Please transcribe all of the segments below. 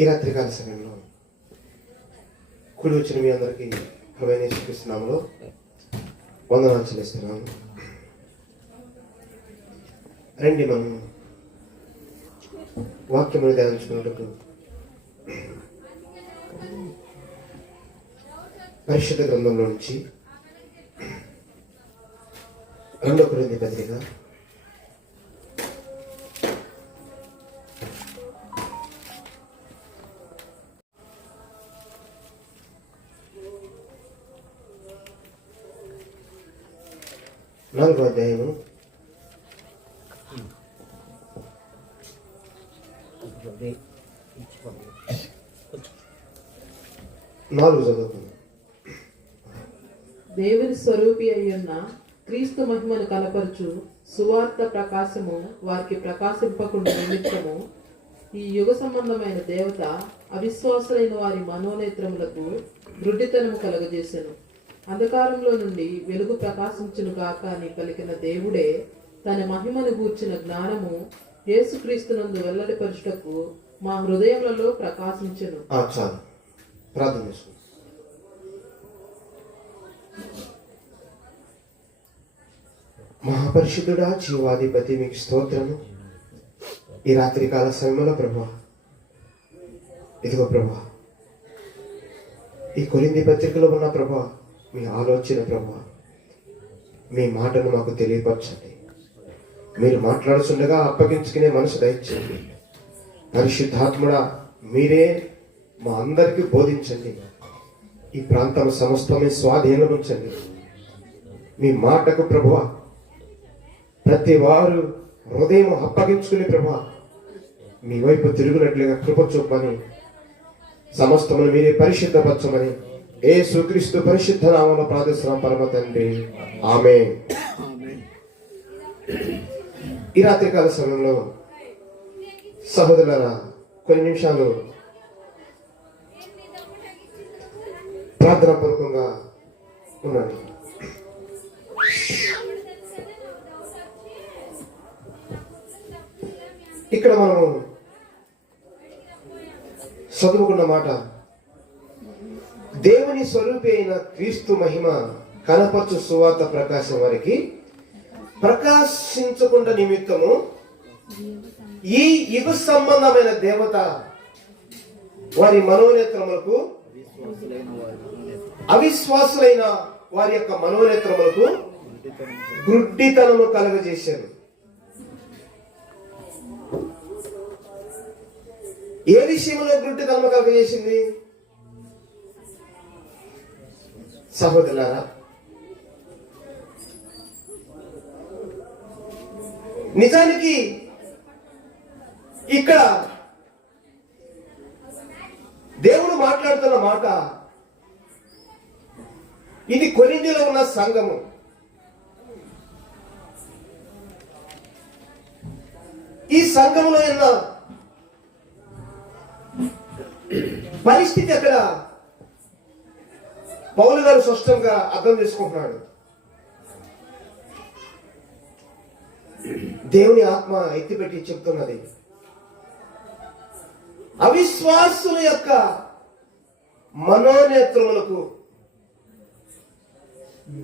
ఈ రాత్రికాల సమయంలో కూడి వచ్చిన మీ అందరికీ ప్రభువైన యేసుక్రీస్తు నామములో వందనాలు చెల్లిస్తున్నాను. రండి, మనం వాక్యమును ధ్యానించుకున్నట్టు పరిశుద్ధ గ్రంథంలో నుంచి 2 కొరింథీ పత్రిక 4వ అధ్యాయము 4 చదువుతుంది. దేవుని స్వరూపి అయ్యున్న క్రీస్తు మహిమను కనపరచు సువార్త ప్రకాశము వారికి ప్రకాశింపకుండా నిమిత్తము ఈ యుగ సంబంధమైన దేవత అవిశ్వాసులైన వారి మనోనేత్రములకు గుడ్డితనము కలగజేసెను. అంధకారంలో నుండి వెలుగు ప్రకాశించును గాక అని పలికిన దేవుడే తన మహిమను గూర్చిన జ్ఞానము యేసుక్రీస్తునందు వెల్లడిపరచుటకు మా హృదయములలో ప్రకాశించెను. చాలు, ప్రార్థన చేసుకుందాం. మహాపరిశుద్ధుడా, జీవాధిపతి, మీకు స్తోత్రము. ఈ రాత్రికాల సమయంలో ప్రభా, ఇదిగో ప్రభా, ఈ కొరింథీ పత్రికలో ఉన్న ప్రభా మీ ఆలోచన ప్రభా, మీ మాటను మాకు తెలియపరచండి. మీరు మాట్లాడుతుండగా అప్పగించుకునే మనసు దయచేయండి. పరిశుద్ధాత్ముడా, మీరే మా అందరికీ బోధించండి. ఈ ప్రాంతం సమస్తమే స్వాధీనం ఉంచండి. మీ మాటకు ప్రభువా ప్రతి వారు హృదయం అప్పగించుకుని ప్రభా మీ వైపు తిరుగునట్లుగా కృప చూపమని, సమస్తమును మీరే పరిశుద్ధపరచమని యేసుక్రీస్తు పరిశుద్ధ నామములో ప్రార్థిస్తున్నాం పరమ తండ్రి, ఆమేన్. ఈ రాత్రికాల సమయంలో సహోదరులారా, కొన్ని నిమిషాలు ప్రార్థన పూర్వకంగా ఉన్నాను. ఇక్కడ మనం చదువుకున్న మాట, దేవుని స్వరూపి అయిన క్రీస్తు మహిమ కనపరచు సువార్త ప్రకాశం వారికి ప్రకాశించకుండా నిమిత్తము ఈ యుగ సంబంధమైన దేవత వారి మనోనేత్రములకు, అవిశ్వాసులైన వారి యొక్క మనోనేత్రములకు గుడ్డితనము కలగజేశారు. ఏ విషయంలో గుడ్డితనము కలగజేసింది సహోదరులారా? నిజానికి ఇక్కడ దేవుడు మాట్లాడుతున్న మాట, ఇది కొరింథీలో ఉన్న సంఘము. ఈ సంఘములో ఉన్న పరిస్థితి అక్కడ పౌలు గారు స్పష్టంగా అర్థం చేసుకుంటున్నాడు. దేవుని ఆత్మ ఎత్తిపెట్టి చెప్తున్నది, అవిశ్వాసుల యొక్క మనోనేత్రములకు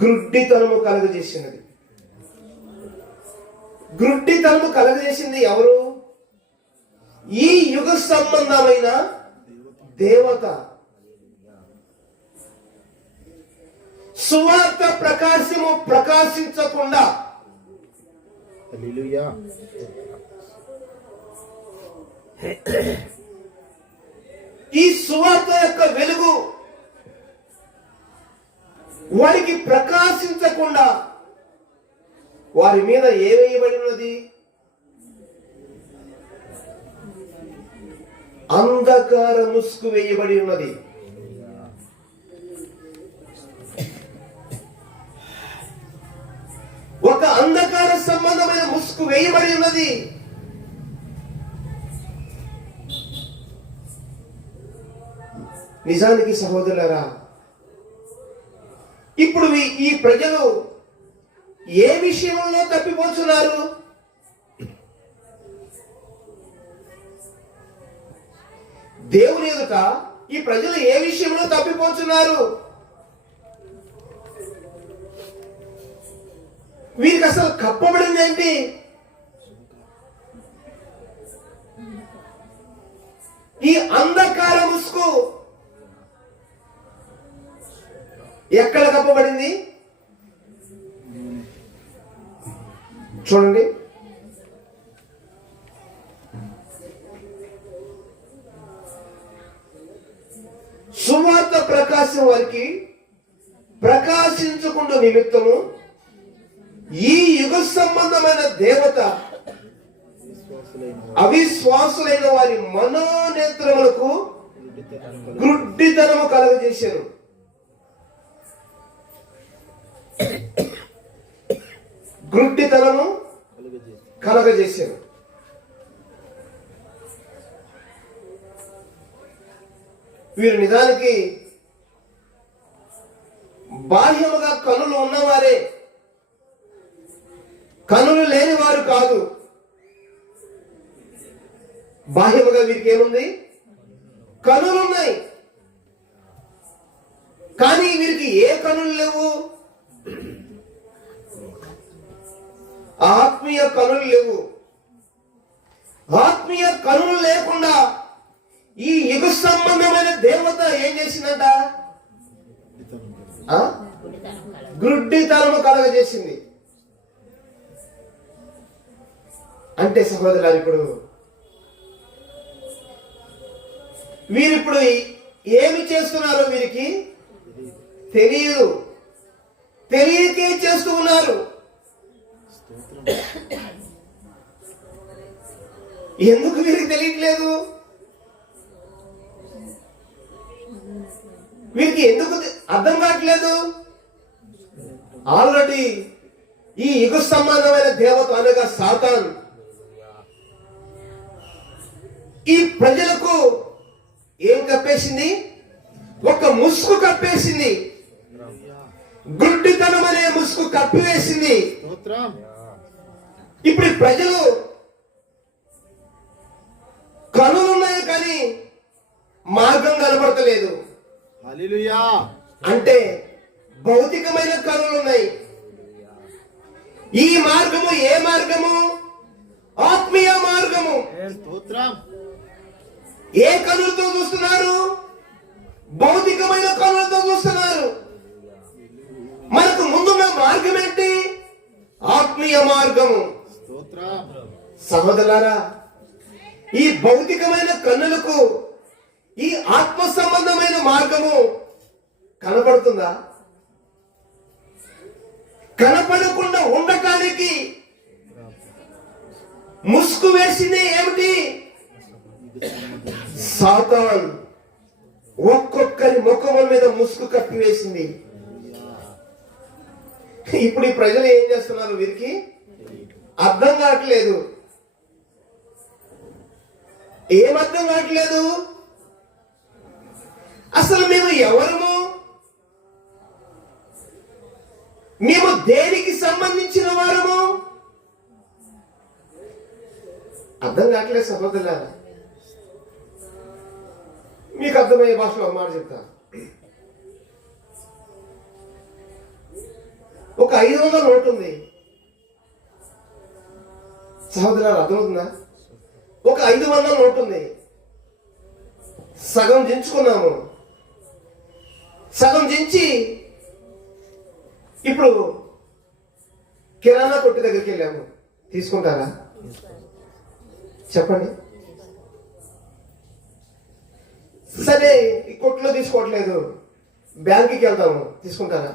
గుడ్డితనము కలగజేసినది. గుడ్డితనము కలగజేసింది ఎవరు? ఈ యుగ సంబంధమైన దేవత. సువార్త ప్రకాశము ప్రకాశించకుండా, ఈ సువార్త యొక్క వెలుగు వారికి ప్రకాశించకుండా వారి మీద ఏవేయబడి ఉన్నది? అంధకార ముసుగు వేయబడి ఉన్నది. ఒక అంధకార సంబంధమైన ముసుగు వేయబడి ఉన్నది. నిజానికి సహోదరులారా, ఇప్పుడు ఈ ప్రజలు ఏ విషయంలో తప్పిపోతున్నారు? దేవుని ఎదుట ఈ ప్రజలు ఏ విషయంలో తప్పిపోతున్నారు? వీరికి అసలు కప్పబడింది ఏంటి? ఈ అంధకార ముసుగు ఎక్కడ కప్పబడింది? చూడండి, సువార్త ప్రకాశం వారికి ప్రకాశించకుండా నిమిత్తము ఈ యుగ సంబంధమైన దేవత అవిశ్వాసులైన వారి మనోనేత్రములకు గుడ్డితనము కలగజేశారు. గుడ్డితనము కలగజేశారు. వీరు నిజానికి బాహ్యముగా కనులు ఉన్నవారే, కనులు లేని వారు కాదు. బాహ్యముగా వీరికి ఏముంది? కనులున్నాయి. కానీ వీరికి ఏ కనులు లేవు? ఆత్మీయ కనులు లేవు. ఆత్మీయ కనులు లేకుండా ఈ యుగ సంబంధమైన దేవత ఏం చేసిందంట? గుడ్డితనము కలగజేసింది. అంటే సహోదరులారు, వీరిప్పుడు ఏమి చేస్తున్నారో వీరికి తెలియదు. తెలియకే చేస్తూ ఉన్నారు. ఎందుకు వీరికి తెలియట్లేదు? వీరికి ఎందుకు అర్థం కావట్లేదు? ఆల్రెడీ ఈ యుగ సంబంధమైన దేవత అనగా సాతాన్ ఈ ప్రజలకు ఏం కప్పేసింది? ఒక ముసుగు కప్పేసింది. గుడ్డితనం అనే ముసుగు కప్పివేసింది. ఇప్పుడు ఈ ప్రజలు కనులున్నాయి కానీ మార్గం కనబడతలేదు. అంటే భౌతికమైన కనులు ఉన్నాయి. ఈ మార్గము ఏ మార్గము? ఆత్మీయ మార్గము. ఏ కనులతో చూస్తున్నారు? భౌతికమైన కనులతో చూస్తున్నారు. మనకు ముందున్న మార్గం ఏంటి? ఆత్మీయ మార్గము. సహోదరులారా, ఈ భౌతికమైన కన్నులకు ఈ ఆత్మ సంబంధమైన మార్గము కనపడుతుందా? కనపడకుండా ఉండటానికి ముసుగు వేసింది ఏమిటి? సాతాన్ ఒక్కొక్కరి ముఖం మీద ముసుగు కప్పివేసింది. ఇప్పుడు ఈ ప్రజలు ఏం చేస్తున్నారు? వీరికి అర్థం కావట్లేదు. ఏం అర్థం కావట్లేదు? అసలు మేము ఎవరము? మేము దేనికి సంబంధించిన వారము? అర్థం కావట్లేదు సహోదరులారా. మీకు అర్థమయ్యే భాషలో ఒక మాట చెప్తా. ఒక 500 నోటు ఉంది సహోదరులారా, అర్థమవుతుందా? ఒక 500 నోటు ఉంది. సగం దించుకున్నాము. సగం దించి ఇప్పుడు కిరాణా కొట్టు దగ్గరికి వెళ్ళాము. తీసుకుంటారా? చెప్పండి. సరే, ఈ కొట్లో తీసుకోవట్లేదు, బ్యాంకుకి వెళ్తాము. తీసుకుంటారా?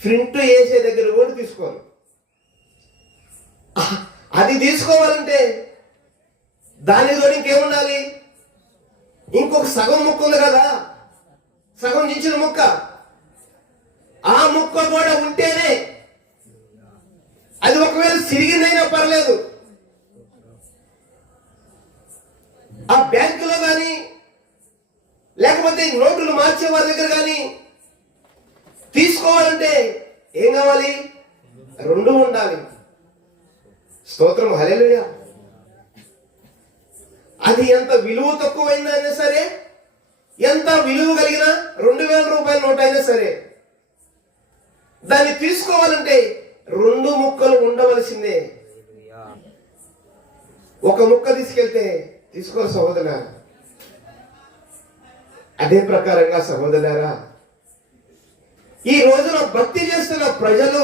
ప్రింట్ వేసే దగ్గర కూడా తీసుకోరు. అది తీసుకోవాలంటే దానితో ఇంకేముండాలి? ఇంకొక సగం ముక్క ఉంది కదా, సగం దించిన ముక్క. ఆ ముక్క కూడా ఉంటేనే, అది ఒకవేళ సిరిగిందైనా పర్లేదు, ఆ బ్యాంకులో కానీ లేకపోతే నోటులు మార్చే వారి దగ్గర కానీ తీసుకోవాలంటే ఏం కావాలి? 2 ఉండాలి. స్తోత్రం, హల్లెలూయా. అది ఎంత విలువ తక్కువైందైనా సరే, ఎంత విలువ కలిగిన 2000 రూపాయల నోట్ అయినా సరే, దాన్ని తీసుకోవాలంటే 2 ముక్కలు ఉండవలసిందే. ఒక ముక్క తీసుకెళ్తే తీసుకో సహోదరా. అదే ప్రకారంగా సహోదరులారా, ఈ రోజున భక్తి చేస్తున్న ప్రజలు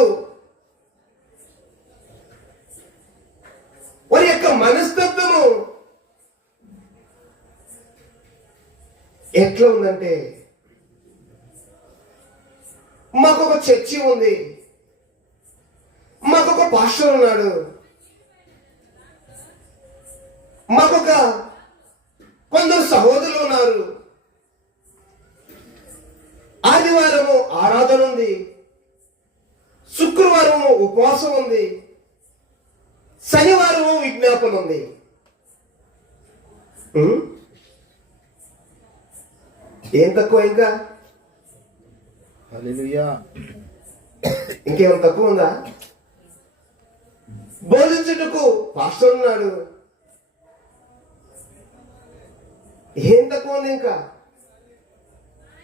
వారి యొక్క మనస్తత్వము ఎట్లా ఉందంటే, మాకొక చర్చి ఉంది, మాకొక పాస్టర్ ఉన్నాడు, మాకొక కొందరు సహోదరులు ఉన్నారు, ఆదివారము ఆరాధన ఉంది, శుక్రవారము ఉపవాసం ఉంది, శనివారము విజ్ఞాపన ఉంది. ఏం తక్కువ ఇంకా? హల్లెలూయా. ఇంకేమైనా తక్కువ ఉందా? బోధించుటకు పాస్టర్ ఉన్నాడు, ఏం తక్కువ ఉంది ఇంకా?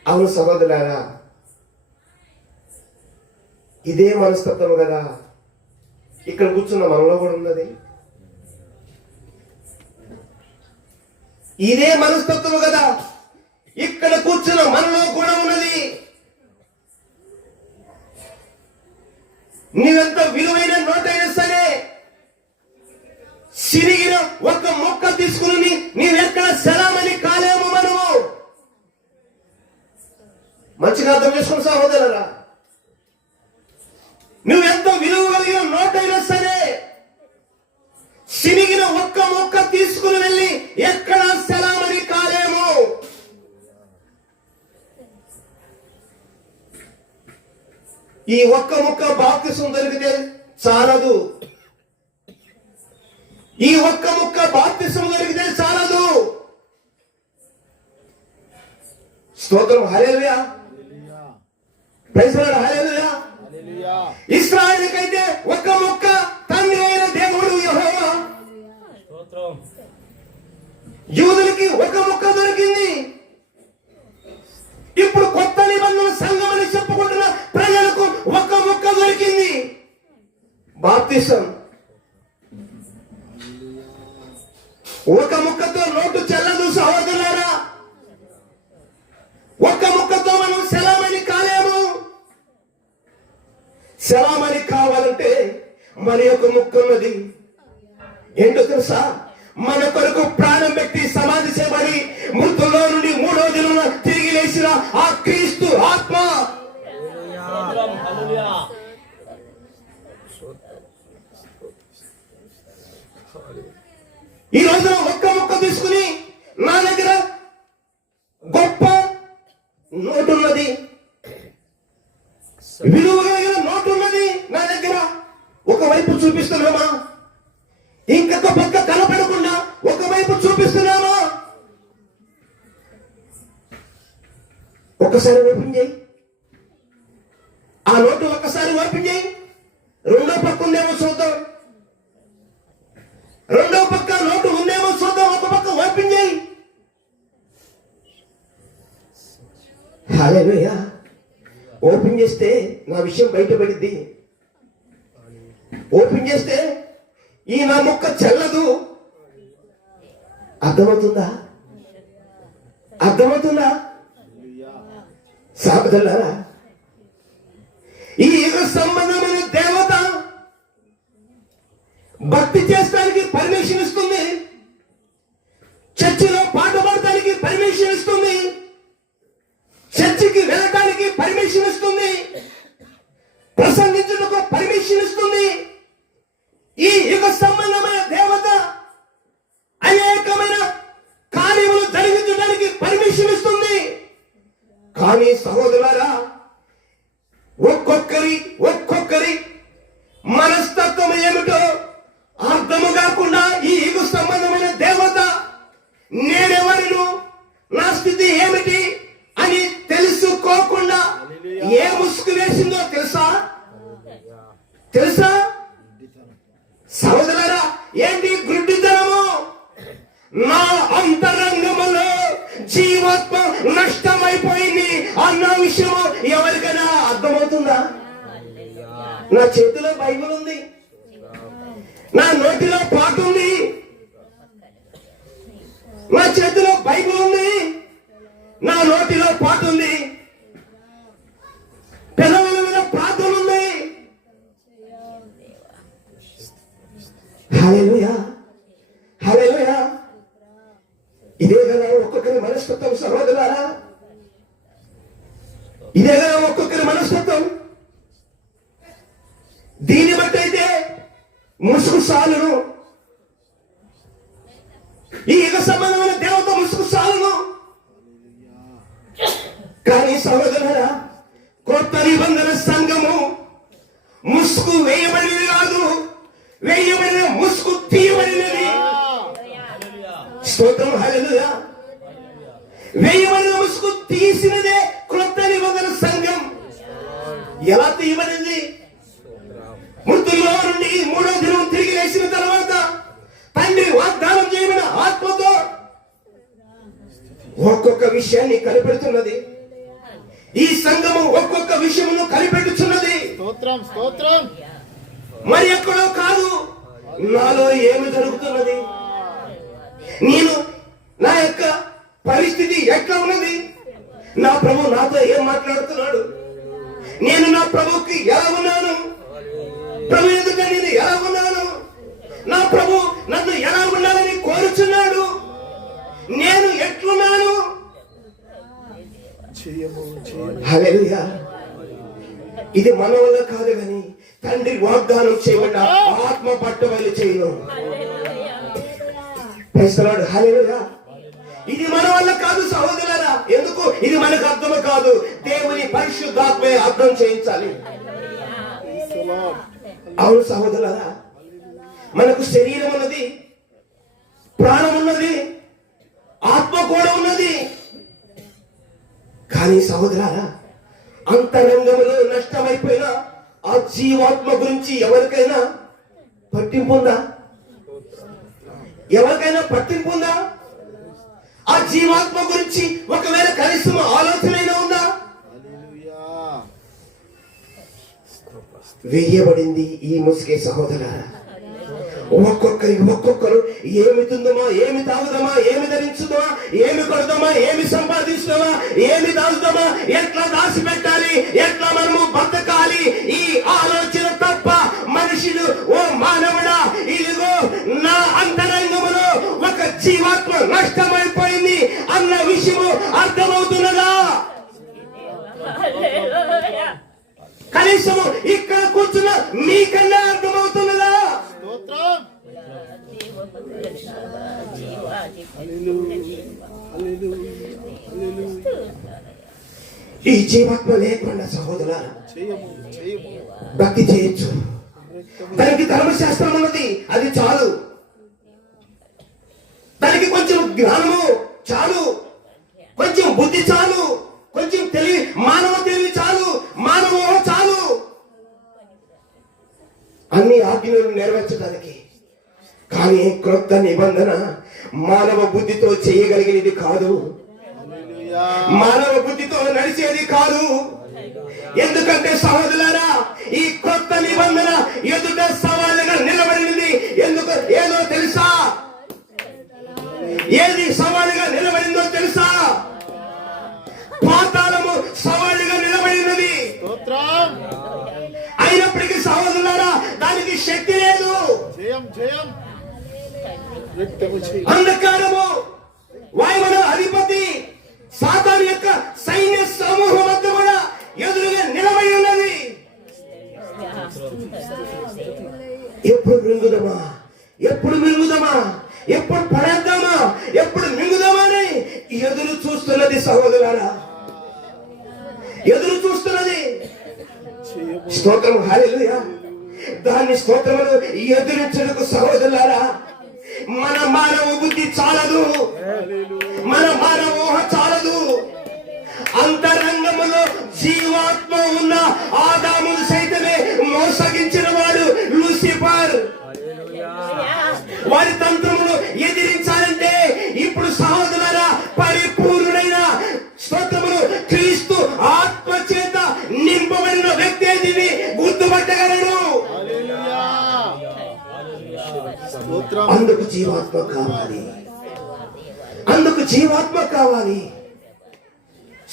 అవును సహోదరులారా, ఇదే మనస్తత్వం కదా ఇక్కడ కూర్చున్న మనలో కూడా ఉన్నది. ఇదే మనస్తత్వం కదా ఇక్కడ కూర్చున్న మనలో కూడా ఉన్నది. నీవెంత విలువైన నోటైనా సరే, సిరిగిన ఒక మొక్క తీసుకుని నీవెక్కడ సలామని కాలేము. మనము మంచిగా అర్థం చేసుకుని సహోదరులారా, నువ్వెంత విలువ కలిగిన నోటైనా సరే, సిరిగిన ఒక్క మొక్క తీసుకుని వెళ్ళి ఎక్కడ సలామని కాలేము. ఈ ఒక్క ముక్క బాప్తిసం దొరికితే చాలదు. ఈ ఒక్క ముక్క బాప్తిసం దొరికితే చాలదు. స్తోత్రం. Hallelujah. Praise the Lord. Hallelujah. ఇశ్రాయేలుకైతే ఒక్క ముక్క తండ్రి అయిన దేవుడు యెహోవా, యూదులకి ఒక ముక్క దొరికింది. ఇప్పుడు కొత్త నిబంధన సంఘం అని చెప్పుకుంటున్న ప్రజలకు ఒక ముక్క దొరికింది, బాప్తిసం. ఒక ముక్కతో నోటు చెల్లదు సహోదరులారా. ఒక్క ముక్కతో మనం సెలామని కాలేము. సెలామని కావాలంటే మరి ఒక ముక్క ఉన్నది. ఏంటో తెలుసా? మన కొరకు ప్రాణం పెట్టి సమాధి చేయబడి మృతుల్లో నుండి 3వ దినాన తిరిగి లేచిన ఆ క్రీస్తు ఆత్మ. ఈ రోజున ఒక్క ముక్క తీసుకుని నా దగ్గర గొప్ప నోటు ఉన్నది, విలువ కలిగిన నోటు ఉన్నది నా దగ్గర, ఒకవైపు చూపిస్తున్నామా? ఇంకొక పక్క కనపడకుండా ఒకవైపు చూపిస్తున్నామా? ఒకసారి ఓపెన్ చేయి, ఆ నోటు ఒక్కసారి ఓపెన్ చేయి. రెండో పక్క ఉందేమో చూద్దాం, రెండో పక్క నోటు ఉందేమో చూద్దాం. ఒక పక్క ఓపెన్ చేయి. హల్లెలూయా. ఓపెన్ చేస్తే నా విషయం బయటపడింది. ఓపెన్ చేస్తే ఈ నా ముక్క చెల్లదు. అర్థమవుతుందా? అర్థమవుతుందా సహోదరులారా? ఈ యుగ సంబంధమైన దేవత భక్తి చేస్తానికి పర్మిషన్ ఇస్తుంది, చర్చిలో పాట పాడటానికి పర్మిషన్ ఇస్తుంది, చర్చికి వెళ్ళటానికి పర్మిషన్ ఇస్తుంది, ప్రసంగించడానికి పర్మిషన్ ఇస్తుంది. ఈ యుగ సంబంధమైన దేవత అనేకమైన కార్యములు జరిగించడానికి పర్మిషన్ ఇస్తుంది. కానీ సహోదరులారా, ఒక్కొక్కరి మనస్తత్వం ఏమిటో అర్థము కాకుండా ఈ యుగ సంబంధమైన దేవత నేనెవరిను, నా స్థితి ఏమిటి అని తెలుసుకోకుండా ఏ ముసుగు వేసిందో తెలుసా? తెలుసా సహోదరులారా? ఏంటి గుడ్డితనము? నా అంతరంగములో జీవాత్మ నష్టమైపోయింది అన్న విషయం ఎవరికైనా అర్థమవుతుందా? నా చేతిలో బైబిల్ ఉంది, నా నోటిలో పాట ఉంది, నా చేతిలో బైబిల్ ఉంది, నా నోటిలో పాట ఉంది, పెదవుల మీద ప్రార్థన ఉంది. హల్లెలూయా, హల్లెలూయా. ఇదే కదా ఒక్కొక్కరి మనస్తత్వం సహోదరులారా, ఇదే కదా ఒక్కొక్కరి మనస్తత్వం. దీన్ని బట్టి అయితే ముసుగు సాలును, ఈ యుగ సంబంధమైన దేవత ముసుగు సాలును. కానీ సహోదరులారా, కొత్త నిబంధన సంఘము ముసుగు వేయబడినది కాదు, వేయబడిన ముసుగు తీయబడినది. స్తోత్రం, హల్లెలూయా. వేయబడిన ముసుగు తీసినదే క్రొత్త నిబంధన సంఘం. ఎలా తీయబడింది? మృతుల్లో నుండి మూడో దినం తిరిగి లేచిన తర్వాత తండ్రి వాగ్దానం చేయబడిన ఆత్మతో ఒక్కొక్క విషయాన్ని కనిపెడుతున్నది. ఈ సంఘము ఒక్కొక్క విషయమును కనిపెట్టుచున్నది. స్తోత్రం, స్తోత్రం. మరి ఎక్కడో కాదు, నాలో ఏమి జరుగుతున్నది, నేను నా యొక్క పరిస్థితి ఎట్లా ఉన్నది, నా ప్రభు నాతో ఏం మాట్లాడుతున్నాడు, నేను నా ప్రభుకి ఎలా ఉన్నాను, ప్రభు ఎదుట నేను ఎలా ఉన్నాను, నా ప్రభు నన్ను ఎలా ఉండాలని కోరుచున్నాడు, నేను ఎట్లున్నాను. హల్లెలూయా. ఇది మన వల్ల కాదు కానీ తండ్రి వాగ్దానం చేయబడ్డ ఆత్మ పట్టుబడి చేయను. ప్రైస్తలాడు. హల్లెలూయా. ఇది మన వల్ల కాదు సహోదరులారా. ఎందుకు? ఇది మనకు అర్థం కాదు, దేవుని పరిశుద్ధాత్మే అర్థం చేయించాలి. అవును సహోదరులారా, మనకు శరీరం ఉన్నది, ప్రాణం ఉన్నది, ఆత్మ కూడా ఉన్నది. కానీ సహోదరులారా, అంతరంగంలో నష్టమైపోయిన ఆ జీవాత్మ గురించి ఎవరికైనా పట్టింపు ఉందా? ఎవరికైనా పట్టింపు ఉందా? ఆ జీవాత్మ గురించి ఒకవేళ కనీసం ఆలోచన ఉందా? వేయబడింది ఈ ముసుగే సహోదరులారా. ఒక్కొక్కరు ఏమి తిందామా, ఏమి తాగుదామా, ఏమి ధరించుదామా, ఏమి కొడదామా, ఏమి సంపాదిస్తామా, ఏమి దాచుదామా, ఎట్లా దాచిపెట్టాలి, ఎట్లా మనము బతకాలి, ఈ ఆలోచన తప్ప మనుషులు, ఓ మానవుడా, ఇదిగో నా అంతరంగములో ఒక జీవాత్మ నష్టమైపోయింది అన్న విషయము అర్థమవుతున్నదా? కనీసము ఇక్కడ కూర్చున్న మీకన్నా అర్థమవుతున్నదా? ఈ జీవాత్మ లేకుండా సహోదరులారా భక్తి చేయొచ్చు. దానికి ధర్మశాస్త్రం ఉన్నది, అది చాలు. దానికి కొంచెం జ్ఞానము చాలు, కొంచెం బుద్ధి చాలు, కొంచెం తెలివి, మానవ తెలివి చాలు, మానవ చాలు. అన్ని ఆజ్ఞలను నెరవేర్చడానికి. కానీ క్రొత్త నిబంధన మానవ బుద్ధితో చేయగలిగినది కాదు, మానవ బుద్ధితో నడిచేది కాదు. ఎందుకంటే సహోదరులారా, ఈ క్రొత్త నిబంధన ఎదుట సవాలుగా నిలబడినది. ఎందుకు? ఏదో తెలుసా? ఏది సవాలుగా నిలబడిందో తెలుసా? పాతాళము సవాలుగా నిలబడినది. అయినప్పటికీ సహోదరులారా, దానికి శక్తి లేదు. అంధకారము, వాయువుల అధిపతి సాతాను యొక్క సైన్య సమూహం వద్ద కూడా ఎదురుగా నిలబడి ఉన్నది. ఎప్పుడు మింగుదామా, ఎప్పుడు మింగుదామా, ఎప్పుడు పడేద్దామా, ఎప్పుడు మింగుదామా అని ఎదురు చూస్తున్నది సహోదరులారా, ఎదురు చూస్తున్నది. స్తోత్రం, హల్లెలూయా. దాన్ని స్తోత్రములు ఎదురించుటకు సహోదరులారా మన మానవ బుద్ధి చాలదు, మన మానవ ఊహ చాలదు. అంతరంగములో జీవాత్మ ఉన్న ఆదామును సైతమే మోసగించిన వాడు లూసిఫర్. వారి తంత్రమును ఎదిరించాలంటే జీవాత్మ కావాలి, అందుకు జీవాత్మ కావాలి.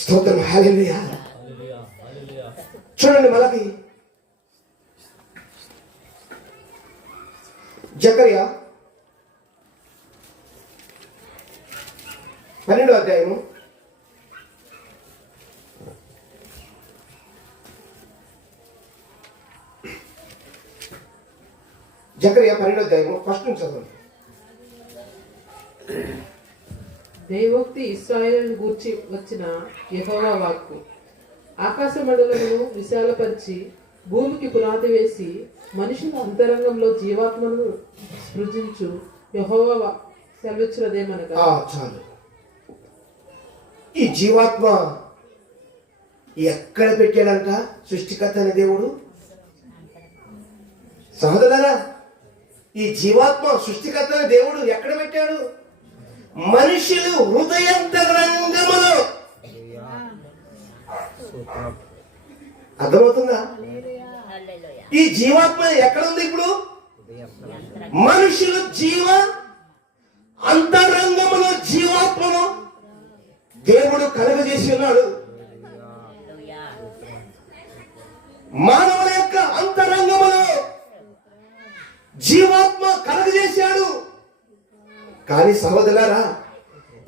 స్తోత్రం, హల్లెలూయా. చూడండి మనకి జకర్యా 12వ అధ్యాయము 12వ అధ్యాయము ఫస్ట్ నుంచి చదవండి. దేవోక్తి ఇశ్రాయేలును గూర్చి వచ్చిన యెహోవా వాక్కు. ఆకాశ మండలమును విశాలపరిచి భూమికి పునాది వేసి మనుషుల అంతరంగంలో జీవాత్మను సృజించు యెహోవా సెలవిచ్చినదేమనగా. చాలు. ఈ జీవాత్మ ఎక్కడ పెట్టాడంట సృష్టికర్త అనే దేవుడు? సహోదరులారా, ఈ జీవాత్మ సృష్టికర్త అనే దేవుడు ఎక్కడ పెట్టాడు? మనుషులు హృదయంతరంగములో. అర్థమవుతుందా? ఈ జీవాత్మ ఎక్కడ ఉంది ఇప్పుడు? మనుషులు జీవ అంతరంగములో జీవాత్మను దేవుడు కలుగజేసి ఉన్నాడు. మానవుల యొక్క అంతరంగములో జీవాత్మ కలుగజేశాడు. కానీ సహోదరులారా,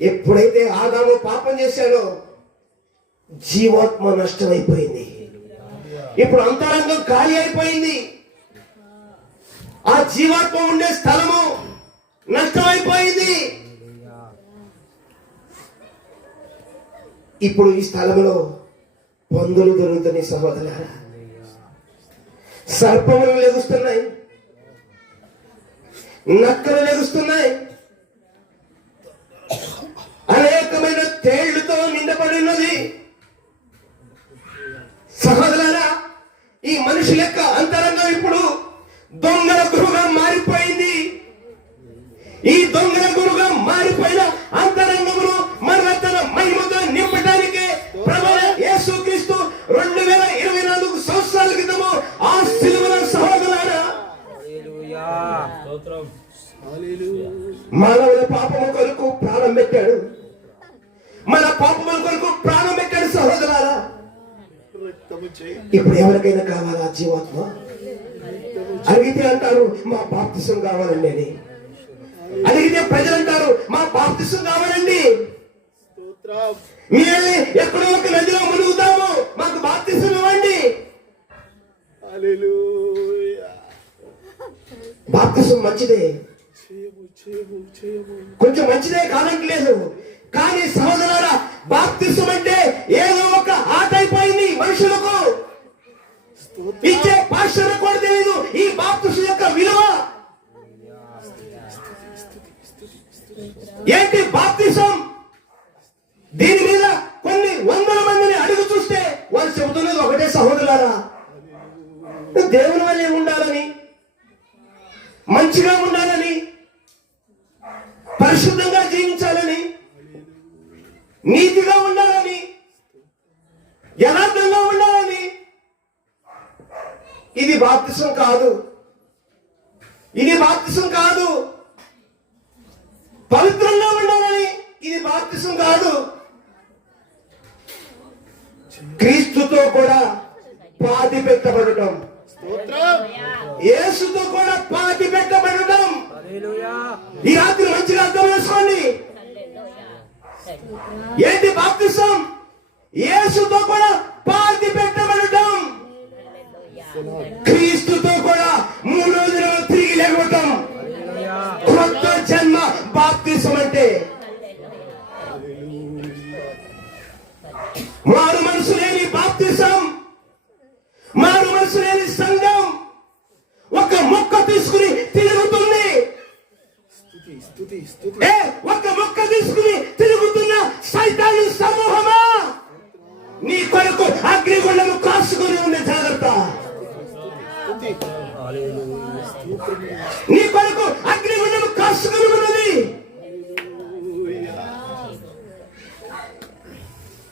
ఎప్పుడైతే ఆదాము పాపం చేశాడో జీవాత్మ నష్టమైపోయింది. ఇప్పుడు అంతరంగం ఖాళీ అయిపోయింది. ఆ జీవాత్మ ఉండే స్థలము నష్టమైపోయింది. ఇప్పుడు ఈ స్థలంలో పందులు దొరుకుతున్నాయి సహోదరులారా, సర్పములు లెగుస్తున్నాయి, నక్కలు లెగుస్తున్నాయి, అనేకమైన తేళ్లతో నిండబడి ఉన్నది. సహోదరులారా, ఈ మనుషుల యొక్క అంతరంగం ఇప్పుడు దొంగల గురుగా మారిపోయింది. ఈ దొంగల గురుగా మారిపోయిన అంతరంగమును మరల తన మహిమతో నింపడానికి ప్రభువైన యేసుక్రీస్తు 2024 సంవత్సరాల క్రితము ఆ సిలువలో సహోదరులారా మానవుల పాపము కొరకు ప్రాణం పెట్టాడు. మన పాపముల కొరకు ప్రాణం పెట్టాడు సహోదరులారా. ఇప్పుడు ఎవరికైనా కావాలా జీవాత్మ? అడిగితే అంటారు మా బాప్తిసం కావాలండి అని. అడిగితే ప్రజలు అంటారు మా బాప్తిసం కావాలండి, మేము ఎక్కడో ఒక నదిలో మునుగుతాము, మాకు బాప్తిసం ఇవ్వండి. బాప్తిసం మంచిదే, కొంచెం మంచిదే కాదంటలేదు. కానీ సహోదరులారా, బాప్తిసం అంటే ఏదో ఒక ఆట అయిపోయింది మనుషులకు. ఇచ్చే పాస్టర్లకు కూడా తెలియదు ఈ బాప్తిసం యొక్క విలువ ఏంటి. బాప్తిసం దీని మీద కొన్ని వందల మందిని అడుగు చూస్తే వాళ్ళు చెబుతున్నది ఒకటే సహోదరులారా, దేవుని వల్లే ఉండాలని, మంచిగా ఉండాలని, పరిశుద్ధంగా జీవించాలని, నీతిగా ఉండాలని, యథార్థంగా ఉండాలని. ఇది బాప్తిసం కాదు, ఇది బాప్తిసం కాదు. పవిత్రంగా ఉండాలని, ఇది బాప్తిసం కాదు. క్రీస్తుతో కూడా పాతి పెట్టబడటం, యేసుతో కూడా పాతి పెట్టబడటం. ఈ రాత్రి మంచిగా అర్థం చేసుకోండి. ఏంటి బాప్తిసం? యేసుతో కూడా పాతి పెట్టబడటం, క్రీస్తుతో కూడా 3 రోజులలో తిరిగి లేవటం. కొత్త జన్మ బాప్తిసం అంటే. మారు మనసు లేని బాప్తిసం, మారు మనసు లేని సంఘం ఒక మొక్క తీసుకుని తిరుగుతుంది. ఒక మొక్క తీసుకుని తిరుగుతున్న సైతాను సమూహమా, నీ కొరకు అగ్నిగుండము కాసుకుని ఉండే జాగ్రత్త. నీ కొరకు అగ్నిగుండము కాసుకుని ఉన్నది.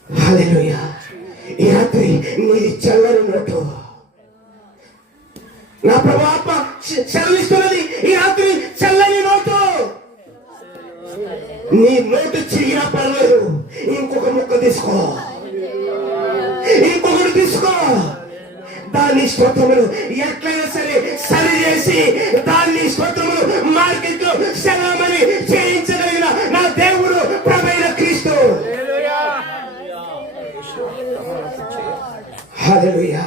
హల్లెలూయా. ఈ రాత్రి నీది చల్లని నోటు నా ప్రభు ఆత్మ సెలవిస్తున్నది. ఈ రాత్రి చల్లని నోటు నీ నోటు చిరిగినా పర్లేదు, ఇంకొక ముక్క తీసుకో, ఇంకొకటి తీసుకో. దాన్ని స్తోత్రములు ఎట్లయినా సరే సరి చేసి దాన్ని స్తోత్రములు మార్కెట్ లో సెలమని చేయించగలిగిన నా దేవుడు ప్రభువైన క్రీస్తు. హల్లెలూయా,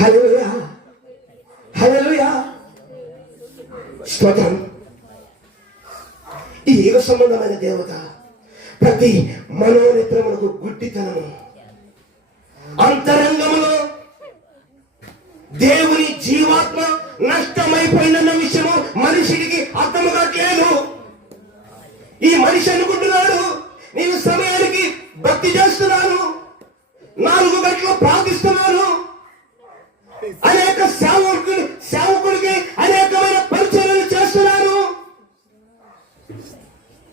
హల్లెలూయా, హల్లెలూయా. స్తోత్రం. ఈ యుగ సంబంధమైన దేవత ప్రతి మనోనేత్రములకు గుడ్డితనము, అంతరంగములో దేవుని జీవాత్మ నష్టమైపోయిన విషయము మనిషికి అర్థము కావట్లేదు. ఈ మనిషి అనుకుంటున్నాడు, నేను సమయానికి భక్తి చేస్తున్నాను, 4 గంటలు ప్రార్థిస్తున్నాను, అనేక సేవకుడికి అనేకమైన పరిచయాలు చేస్తున్నాను.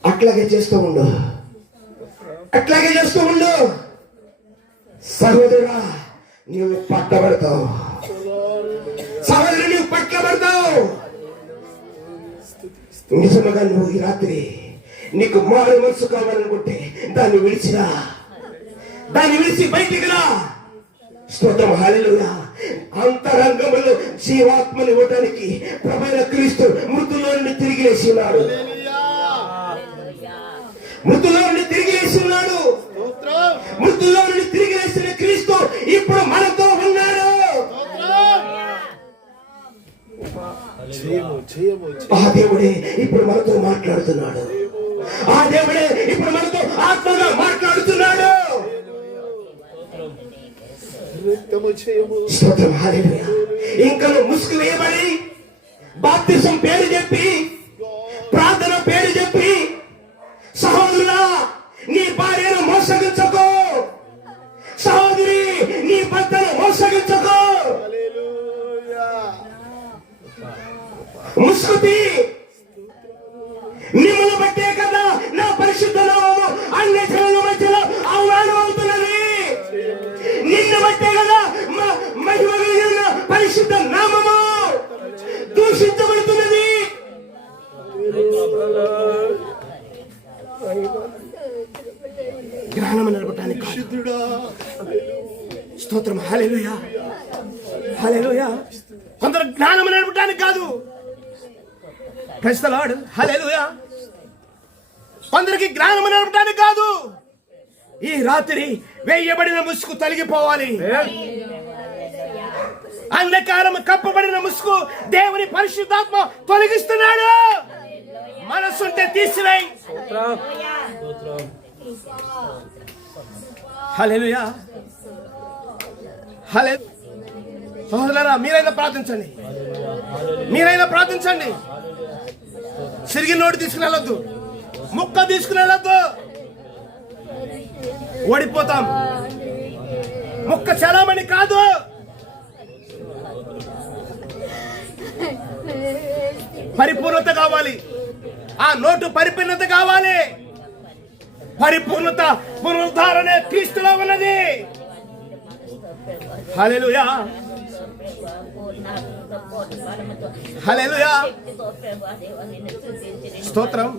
అట్లాగే చేస్తూ ఉండు, అట్లాగే చేస్తూ ఉండు. సహోదరా, నీవు పట్టబడతావు. సహోదరు, నీవు పట్టబడతావు. నిజముగా నువ్వు ఈ రాత్రి నీకు మారు మనసు కావాలనుకుంటే దాన్ని విడిచిరా, దాన్ని విడిచి బయటికి రా. స్తోత్రం. హల్లెలూయా. అంతరంగములో జీవాత్మని ఇవ్వడానికి ప్రభువైన క్రీస్తు మృతుల్లో నుండి తిరిగి లేచి ఉన్నాడు, మృతుల్లో నుండి తిరిగి లేచి ఉన్నాడు. మృతుల్లో నుండి తిరిగి లేచిన క్రీస్తు ఇప్పుడు మనతో ఉన్నాడు. ఆ దేవుడే ఇప్పుడు మనతో మాట్లాడుతున్నాడు. ఆ దేవుడే ఇప్పుడు మనతో ఆత్మగా మాట్లాడుతున్నాడు. స్తోత్రం. హల్లెలూయా. ఇంకా ముసుగు వేయబడి బాప్తిసం పేరు చెప్పి, ప్రార్థన పేరు చెప్పి, సహోదరుడా నీ భార్యను మోసగించకు, సహోదరి నీ భర్తను మోసగించకు. ముసుగుతి మిమ్మల్ని బట్టే కదా నా పరిశుద్ధ నామము అన్ని జనుల మధ్యలో అవమానం అవుతున్నది. నిన్ను బట్టే కదా మహిమ కలిగిన పరిశుద్ధ నామము దూషించబడుతున్నది. జ్ఞానం నడపడానికి స్తోత్రం. హల్లెలూయా, హల్లెలూయా. కొందరు జ్ఞానం నడపడానికి కాదు. Praise the Lord. హల్లెలూయా. కొందరికి జ్ఞానం నడపడానికి కాదు. ఈ రాత్రి వేయబడిన ముసుగు తొలగిపోవాలి. అంధకారం కప్పబడిన ముసుగు దేవుని పరిశుద్ధాత్మ తొలగిస్తున్నాడు. మనసుంటే తీసివేయి. హల్లెలూయా, హల్లెలూయా. సహోదరులారా, మీరైనా ప్రార్థించండి, మీరైనా ప్రార్థించండి. సిరిగిన నోటి తీసుకుని వెళ్ళొద్దు, ముక్క తీసుకుని వెళ్ళొద్దు, ఓడిపోతాం. ముక్క చలామణి కాదు. పరిపూర్ణత కావాలి. ఆ నోటు పరిపూర్ణత కావాలి. పరిపూర్ణత పునరుద్ధరణ క్రీస్తులో ఉన్నది. హల్లెలూయా, హల్లెలూయా. స్తోత్రం,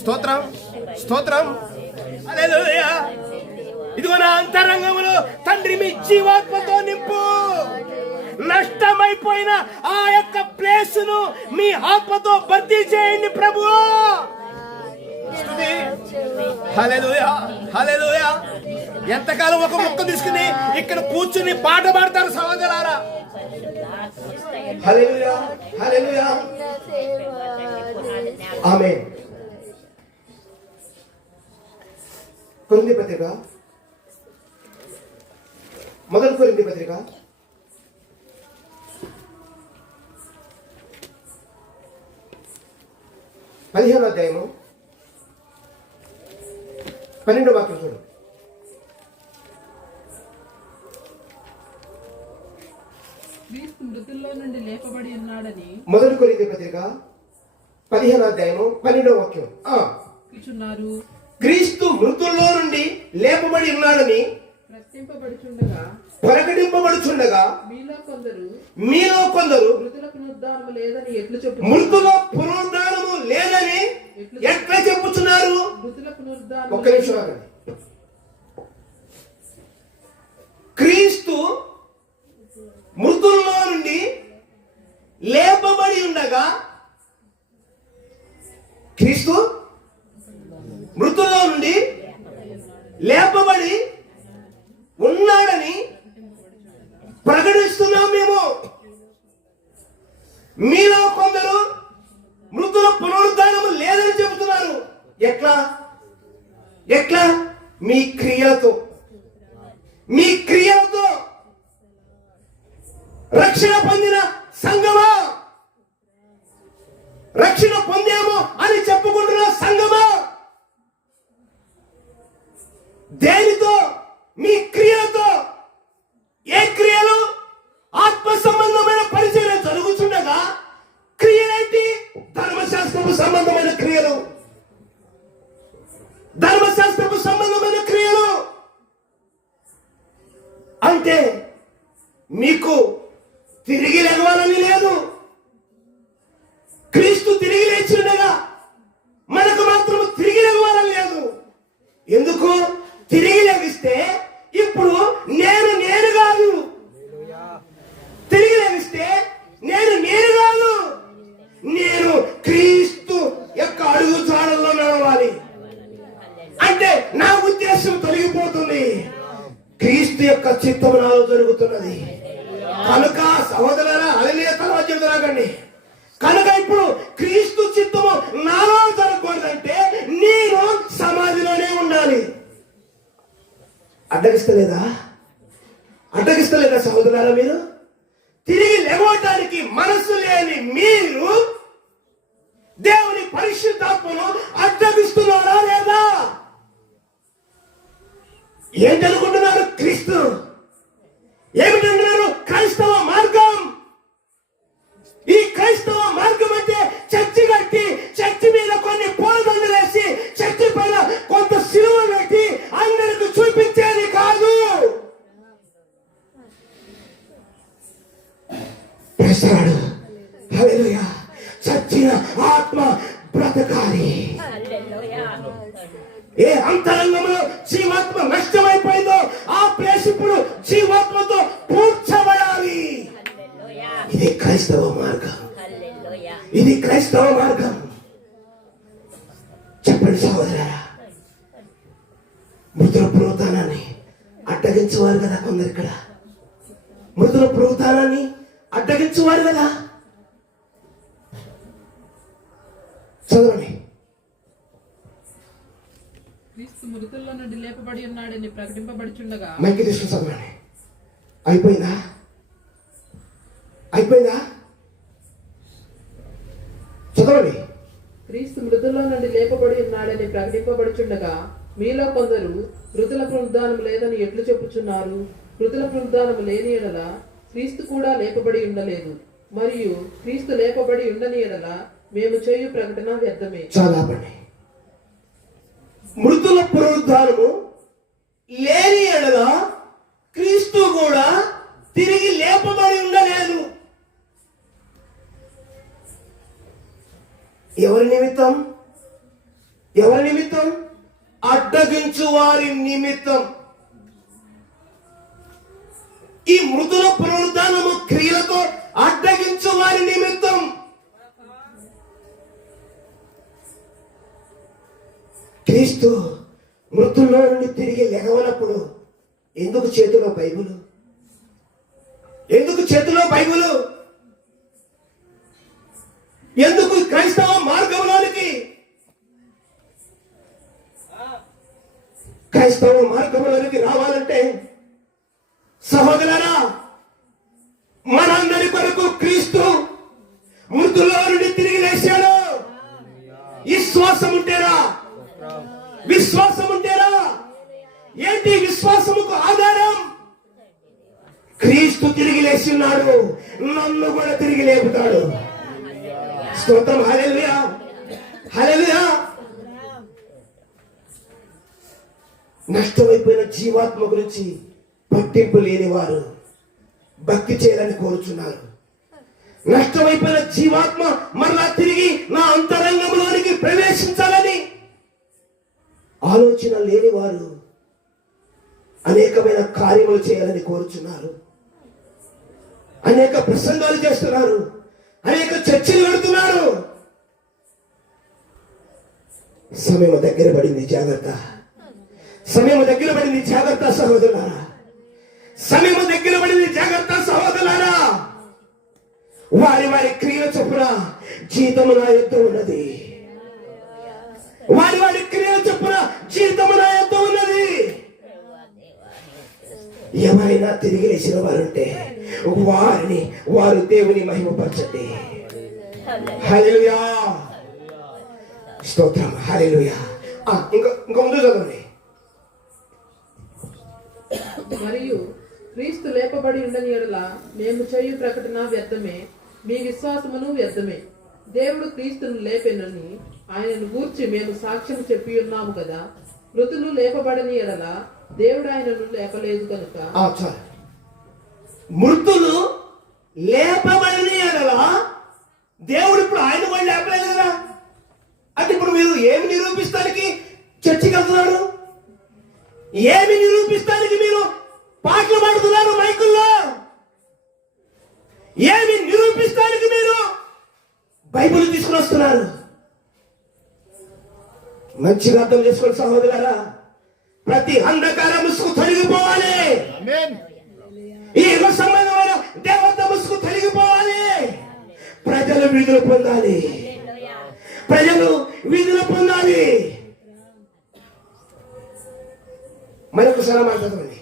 స్తోత్రం, స్తోత్రం. హల్లెలూయా. ఇదిగో నా అంతరంగంలో తండ్రి మీ జీవాత్మతో నింపు. నష్టమైపోయిన ఆ యొక్క ప్లేస్ ను మీ ఆత్మతో భర్తీ చేయండి ప్రభువా. హల్లెలూయా, హల్లెలూయా. ఎంతకాలం ఒక ముక్క తీసుకుని ఇక్కడ కూర్చుని పాట పాడతారు సహోదరులారా. హల్లెలూయా, హల్లెలూయా. ఆమేన్. కొరింథీ పత్రిక, మొదటి కొరింథీ పత్రిక 15వ అధ్యాయము 12వ వాక్యం చూడండి. క్రీస్తు మృతుల్లో నుండి లేపబడి ఉన్నాడని మొదటి కొరింథీ పత్రిక 15వ అధ్యాయము 12వ వాక్యం. క్రీస్తు మృతుల్లో నుండి లేపబడి ఉన్నాడని ప్రకటింపబడుచుండగా మీలో కొందరు మృతుల పునరుద్ధానము లేదని ఎట్లా చెప్పుచున్నారు? పునరుద్ధానము ఒక్క నిమిషం ఆగండి. క్రీస్తు మృతుల్లో నుండి లేపబడి ఉండగా, క్రీస్తు మృతుల్లో నుండి లేపబడి ఉన్నాడని ప్రకటిస్తున్నాం మేము. మీలో కొందరు మృతుల పునరుద్ధానము లేదని చెబుతున్నారు. ఎట్లా ఎట్లా? మీ క్రియలతో, మీ క్రియలతో. రక్షణ పొందిన సంఘమా, రక్షణ పొందాము అని చెప్పుకుంటున్న సంఘమా, దేనితో? మీ క్రియలతో. ఏ క్రియలు? ఆత్మ సంబంధమైన పరిచయం జరుగుతుండగా క్రియలేంటి? ధర్మశాస్త్రపు సంబంధమైన క్రియలు, ధర్మశాస్త్రపు సంబంధమైన క్రియలు. అంటే మీకు తిరిగి లేవాలని లేదు. క్రీస్తు తిరిగి లేచిండగా మనకు మాత్రం తిరిగి లేవాలని లేదు. ఎందుకు? తిరిగి లేగిస్తే ఇప్పుడు నేను కాదు. తిరిగి లేగిస్తే నేను కాదు. నేను క్రీస్తు యొక్క అడుగు జాడల్లో నడవాలి. అంటే నా ఉద్దేశం తొలగిపోతుంది. క్రీస్తు యొక్క చిత్తము నాలో జరుగుతున్నది. కనుక సహోదరులారా, హల్లెలూయా, తర్వాత చెబుతారాకండి. కనుక ఇప్పుడు క్రీస్తు చిత్తము నాలో జరగకూడదంటే నేను సమాధిలోనే ఉండాలి. అడ్డగిస్తలేదా? అడ్డగిస్తలేదా సహోదరులారా? మీరు తిరిగి లేవటానికి మనసు లేని మీరు దేవుని పరిశుద్ధాత్మను అడ్డగిస్తున్నారా లేదా? ఏంటనుకుంటున్నారు? క్రీస్తు ఏమిటంటున్నారు? క్రైస్తవ మార్గం. ఈ క్రైస్తవ మార్గం అంటే చర్చి కట్టి, చర్చి మీద కొన్ని పూలదండలు వేసి, చర్చి పైన కొంత సిలువ పెట్టి అందరికి చూపించేది కాదు. ప్రసాడు హల్లెలూయా. చచ్చిన ఆత్మ బ్రతకాలి. ఏ అంతరంగంలో జీవాత్మ నష్టమైపోయిందో ఆ ప్లేస్ ఇప్పుడు జీవాత్మతో పూడ్చబడాలి. ఇది క్రైస్తవ మార్గం. ఇది క్రైస్తవ మార్గం. చెప్పండి సహోదరులారా, మృతుల పునరుత్థానాన్ని అడ్డగించేవారు కదా కొందరు. ఇక్కడ మృతుల పునరుత్థానాన్ని అడ్డగించేవారు కదా. చదవండి. క్రీస్తు మృతుల్లో నుండి లేపబడి ఉన్నాడని ప్రకటింపబడుచుండగా. మైకి తీసుకుని చదవండి. అయిపోయిందా? అయిపోయిందా? చదవండి. క్రీస్తు మృతుల్లో నుండి లేపబడి ఉన్నాడని ప్రకటింపబడుచుండగా మీలో కొందరు మృతుల పునరుద్ధానం లేదని ఎట్లు చెప్పుచున్నారు. మృతుల పునరుద్ధానం లేని ఎడల క్రీస్తు కూడా లేపబడి ఉండలేదు. మరియు క్రీస్తు లేపబడి ఉండని ఎడల మేము చేయు ప్రకటన వ్యర్థమే. చదవండి. మృతుల పునరుద్ధానము లేని ఎడల క్రీస్తు కూడా తిరిగి లేపబడి ఉండలేదు. ఎవరి నిమిత్తం? ఎవరి నిమిత్తం? అడ్డగించు వారి నిమిత్తం. ఈ మృతుల పునరుద్ధానము క్రియలతో అడ్డగించు వారి నిమిత్తం. క్రీస్తు మృతుల్లో నుండి తిరిగి లెగవనప్పుడు ఎందుకు చేతిలో బైబిలు? ఎందుకు చేతిలో బైబిలు? ఎందుకు క్రైస్తవ మార్గంలోనికి? క్రైస్తవ మార్గంలోనికి రావాలంటే సహోదరులారా, మనందరి కొరకు క్రీస్తు మృతుల్లో నుండి తిరిగి లేచాడు. విశ్వాసం ఉంటేరా, విశ్వాసం ఉంటేరా. ఏంటి విశ్వాసముకు ఆధారం? క్రీస్తు తిరిగి లేచిన్నాడు, నన్ను కూడా తిరిగి లేపుతాడు. స్తోత్రం. హల్లెలూయా, హల్లెలూయా. నష్టమైపోయిన జీవాత్మ గురించి పట్టింపు లేని వారు భక్తి చేయాలని కోరుచున్నారు. నష్టమైపోయిన జీవాత్మ మరలా తిరిగి నా అంతరంగంలోనికి ప్రవేశించాలని ఆలోచన లేని వారు అనేకమైన కార్యములు చేయాలని కోరుచున్నారు, అనేక ప్రసంగాలు చేస్తున్నారు, అనేక చర్చలు పెడుతున్నారు. సమయం దగ్గర పడింది, జాగ్రత్త. సమయం దగ్గర పడింది, జాగ్రత్త సహోదరులారా. సమయం దగ్గర పడింది, జాగ్రత్త సహోదరులారా. వారి వారి క్రియల చొప్పున జీతము నా యొద్ద ఉన్నది. వారి వారి క్రియల చొప్పున జీతము నా యొద్ద ఉన్నది. ఎవరైనా తిరిగి లేచిన వారుంటే వారు దేవుని మహిమపరచండి. హల్లెలూయా, స్తోత్రం, హల్లెలూయా. ఇంకా ముందు చదవండి. మరియు క్రీస్తు లేపబడి ఉండని యెడల మేము చేయు ప్రకటన వ్యర్థమే, మీ విశ్వాసమును వ్యర్థమే. దేవుడు క్రీస్తును లేపెనని ఆయనను గూర్చి మేము సాక్ష్యం చెప్పి ఉన్నాము కదా. మృతులు లేపబడని యెడల దేవుడు ఆయనను లేపలేదు కనుక. మృతులు లేపబడని యెడల దేవుడు ఇప్పుడు ఆయన వాళ్ళు లేపలేదు కదా. అంటే ఇప్పుడు మీరు ఏమి నిరూపిస్తానికి చర్చికి వెళ్తున్నారు? ఏమి నిరూపిస్తానికి మీరు పాటలు పాడుతున్నారు మైకుల్లో? ఏమి నిరూపిస్తానికి మీరు బైబిల్ తీసుకుని వస్తున్నారు? మంచిగా అర్థం చేసుకోండి సహోదరులారా. ప్రతి అంధకార ముసుగు తొలగిపోవాలి. ఈ యుగ సంబంధమైన దేవత ముసుగు తొలగిపోవాలి. ప్రజలు విడుదల పొందాలి. ప్రజలు విడుదల పొందాలి. మరొకసారి మాట్లాడండి.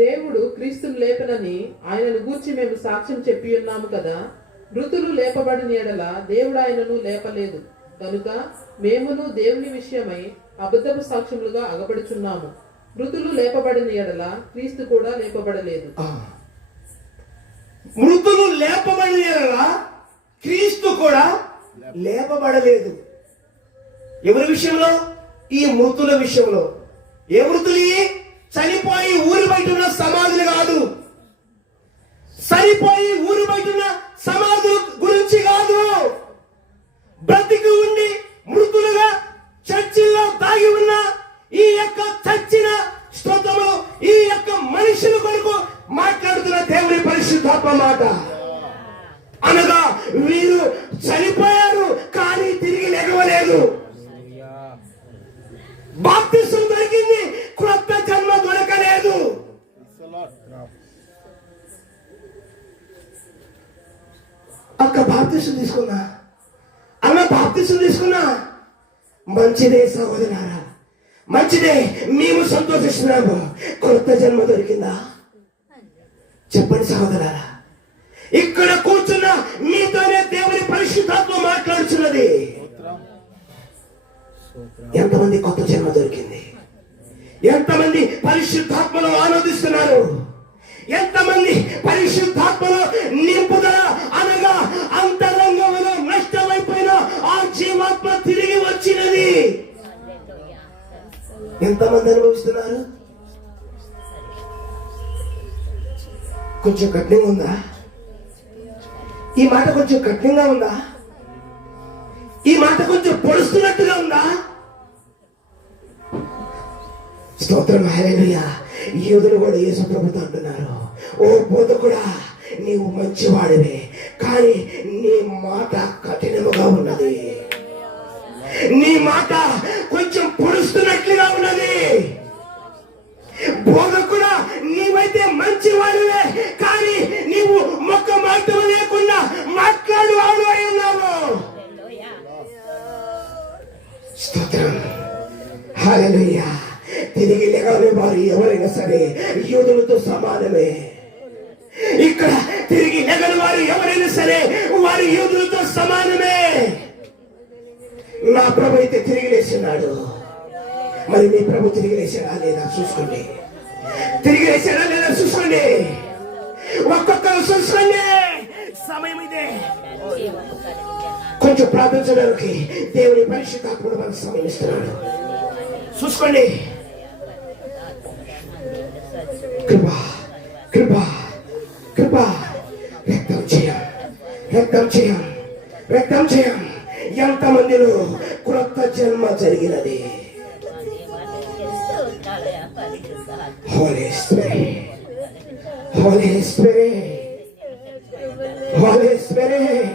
దేవుడు క్రీస్తును లేపనని ఆయనను గూర్చి మేము సాక్ష్యం చెప్పి ఉన్నాము కదా. మృతులు లేపబడిన యెడల దేవుడు ఆయనను లేపలేదు కనుక మేమును దేవుని విషయమై అబద్ధపు సాక్ష్యములుగా అగపడుచున్నాము. మృతులు లేపబడిన యెడల క్రీస్తు కూడా లేపబడలేదు. మృతులు లేపబడిన యెడల క్రీస్తు కూడా లేపబడలేదు. ఎవరి విషయంలో? ఈ మృతుల విషయంలో. ఏ మృతులు? చనిపోయి ఊరి బయట ఉన్న సమాధులు కాదు. చనిపోయి ఊరి బయట ఉన్న సమాధుల గురించి కాదు. బ్రతికి ఉండి మృతులుగా చర్చిల్లో దాగి ఉన్న ఈ యొక్క చచ్చిన స్తోత్రములు ఈ యొక్క మనుషుల కొరకు మాట్లాడుతున్న దేవుని పరిశుద్ధాత్మ మాట. అనగా వీరు చనిపోయారు కానీ తిరిగి లేగవలేదు. బాప్తిసం దొరికింది, క్రొత్త జన్మ దొరకలేదు. అక్క బాప్తిసం తీసుకున్నా, అన్న బాప్తిసం తీసుకున్నా, మంచిదే సహోదరులారా, మంచిదే. మేము సంతోషిస్తున్నాము. క్రొత్త జన్మ దొరికిందా? చెప్పండి సహోదరులారా. ఇక్కడ కూర్చున్న మీతోనే దేవుని పరిశుద్ధాత్మ మాట్లాడుతున్నది. ఎంతమంది కొత్త జన్మ దొరికింది? ఎంతమంది పరిశుద్ధాత్మలో ఆనందిస్తున్నారు? ఎంతమంది పరిశుద్ధాత్మలో నింపుదల అనగా అంతరంగంలో నష్టమైపోయిన ఆ జీవాత్మ తిరిగి వచ్చినది ఎంతమంది అనుభవిస్తున్నారు? కొంచెం కఠినంగా ఉందా ఈ మాట? కొంచెం కఠినంగా ఉందా ఈ మాట? కొంచెం పొడుస్తున్నట్టుగా ఉందా? స్తోత్రం, హల్లెలూయా. యూదులు కూడా యేసు ప్రభుతో అంటున్నారు, ఓ బోధకుడా నీవు మంచివాడివే, కానీ నీ మాట కఠినముగా ఉన్నది. నీ మాట కొంచెం పొడుస్తున్నట్లుగా ఉన్నది. బోధకుడా నీవైతే మంచివాడివే, కానీ నీవు మొక్క మాట లేకుండా మాట్లాడువాడు అయి ఉన్నావు. స్తోత్రం, హల్లెలూయా. తిరిగి లేగని వారు ఎవరైనా సరే యూదులతో సమానమే. ఇక్కడ తిరిగి లేగని వారు ఎవరైనా సరే వారు యూదులతో సమానమే. నా ప్రభు అయితే తిరిగి లేచినాడు. మరి మీ ప్రభు తిరిగి లేచాడా లేదా చూసుకోండి. తిరిగి లేచాడా లేదా చూసుకోండి. ఒక్కొక్కరు చూసుకోండి. సమయం ఇదే. కొంచెం ప్రార్థించడానికి దేవుని పరిశుద్ధాత్ముడు మనకు సమయం ఇస్తున్నాడు. చూసుకోండి. కృప కృప కృప. రక్తం చేయం, రక్తం చేయం, రక్తం చేయం. ఎంతమందిలో క్రొత్త జన్మ జరిగినది? Holy Spirit, Holy Spirit, Holy Spirit,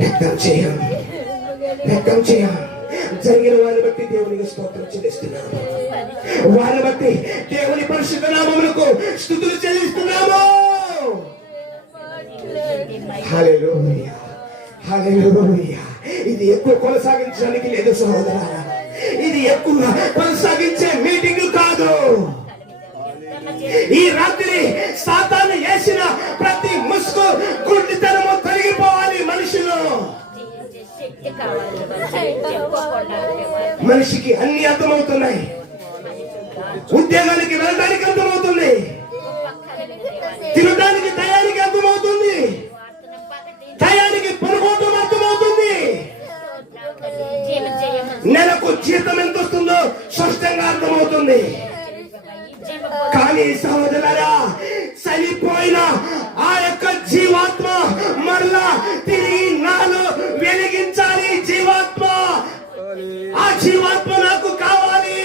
వ్యక్తం చేయం, వ్యక్తం చేయం. జరిగిన వారిని బట్టి దేవునికి స్తోత్రం చెల్లిస్తున్నాము. వారిని బట్టి దేవుని పరిశుద్ధ నామములకు స్తుతులు చెల్లిస్తున్నాము. హల్లెలూయా, హల్లెలూయా. ఇది ఎక్కువ కొనసాగించడానికి లేదు సహోదరులారా. ఇది ఎక్కువ కొనసాగించే మీటింగ్ కాదు. ఈ రాత్రి సాతాను వేసిన ప్రతి ముసుగు గుడ్డితనము తొలగిపోవాలి మనుషులు. మనిషికి అన్ని అర్థమవుతున్నాయి. ఉద్యోగానికి వెళ్ళడానికి అర్థమవుతుంది, తినడానికి టయానికి అర్థమవుతుంది, టయానికి పనుకోవటం అర్థమవుతుంది. నెలకు జీతం ఎంత వస్తుందో స్పష్టంగా అర్థమవుతుంది. కానీ సహోదరులారా, చనిపోయిన ఆ యొక్క జీవాత్మ మరలా తిరిగి నాలో వెలిగించాలి. జీవాత్మ, ఆ జీవాత్మ నాకు కావాలి.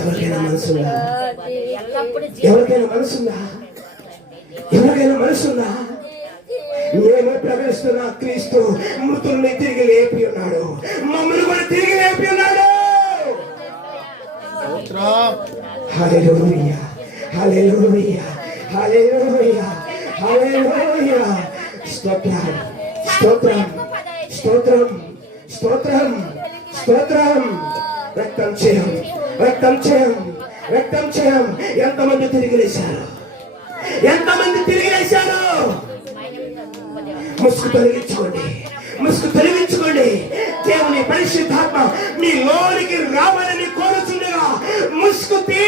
ఎవరికైనా మనసుందా? ఎవరికైనా మనసుందా? ఎవరికైనా మనసుందా? మేము ప్రవేశిస్తున్న క్రీస్తు మృతుల్ని తిరిగి లేపి ఉన్నాడు, మమ్మల్ని కూడా తిరిగి లేపి ఉన్నాడు. హల్లెలూయా, హల్లెలూయా, హల్లెలూయా, హల్లెలూయా. స్తోత్రం, స్తోత్రం, స్తోత్రం, స్తోత్రం, స్తోత్రం. వ్యక్తం చేయం, వ్యక్తం చేయం, వ్యక్తం చేయం. ఎంతమంది తిరిగి లేశారు? ఎంతమంది తిరిగి లేశారు? ముసుగు తొలగించుకోండి, ముసుగు తొలగించుకోండి. దేవుని పరిశుద్ధాత్మ మీ లోనికి రావాలని కోరుతుండగా ముసుగు తీ.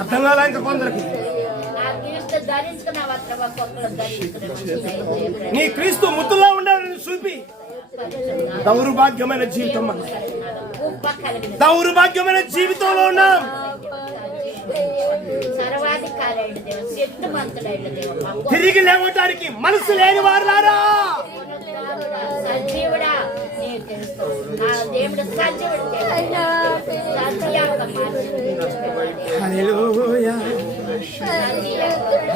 అర్థం కాలే ఇంకా కొందరికి. నీ క్రీస్తు ముద్దులో ఉండాలని చూపి దౌర్భాగ్యమైన జీవితం, దౌర్భాగ్యమైన జీవితంలో ఉన్నాం. తిరిగి లేవటానికి మనసు లేని వారులారా, హల్లెలూయా,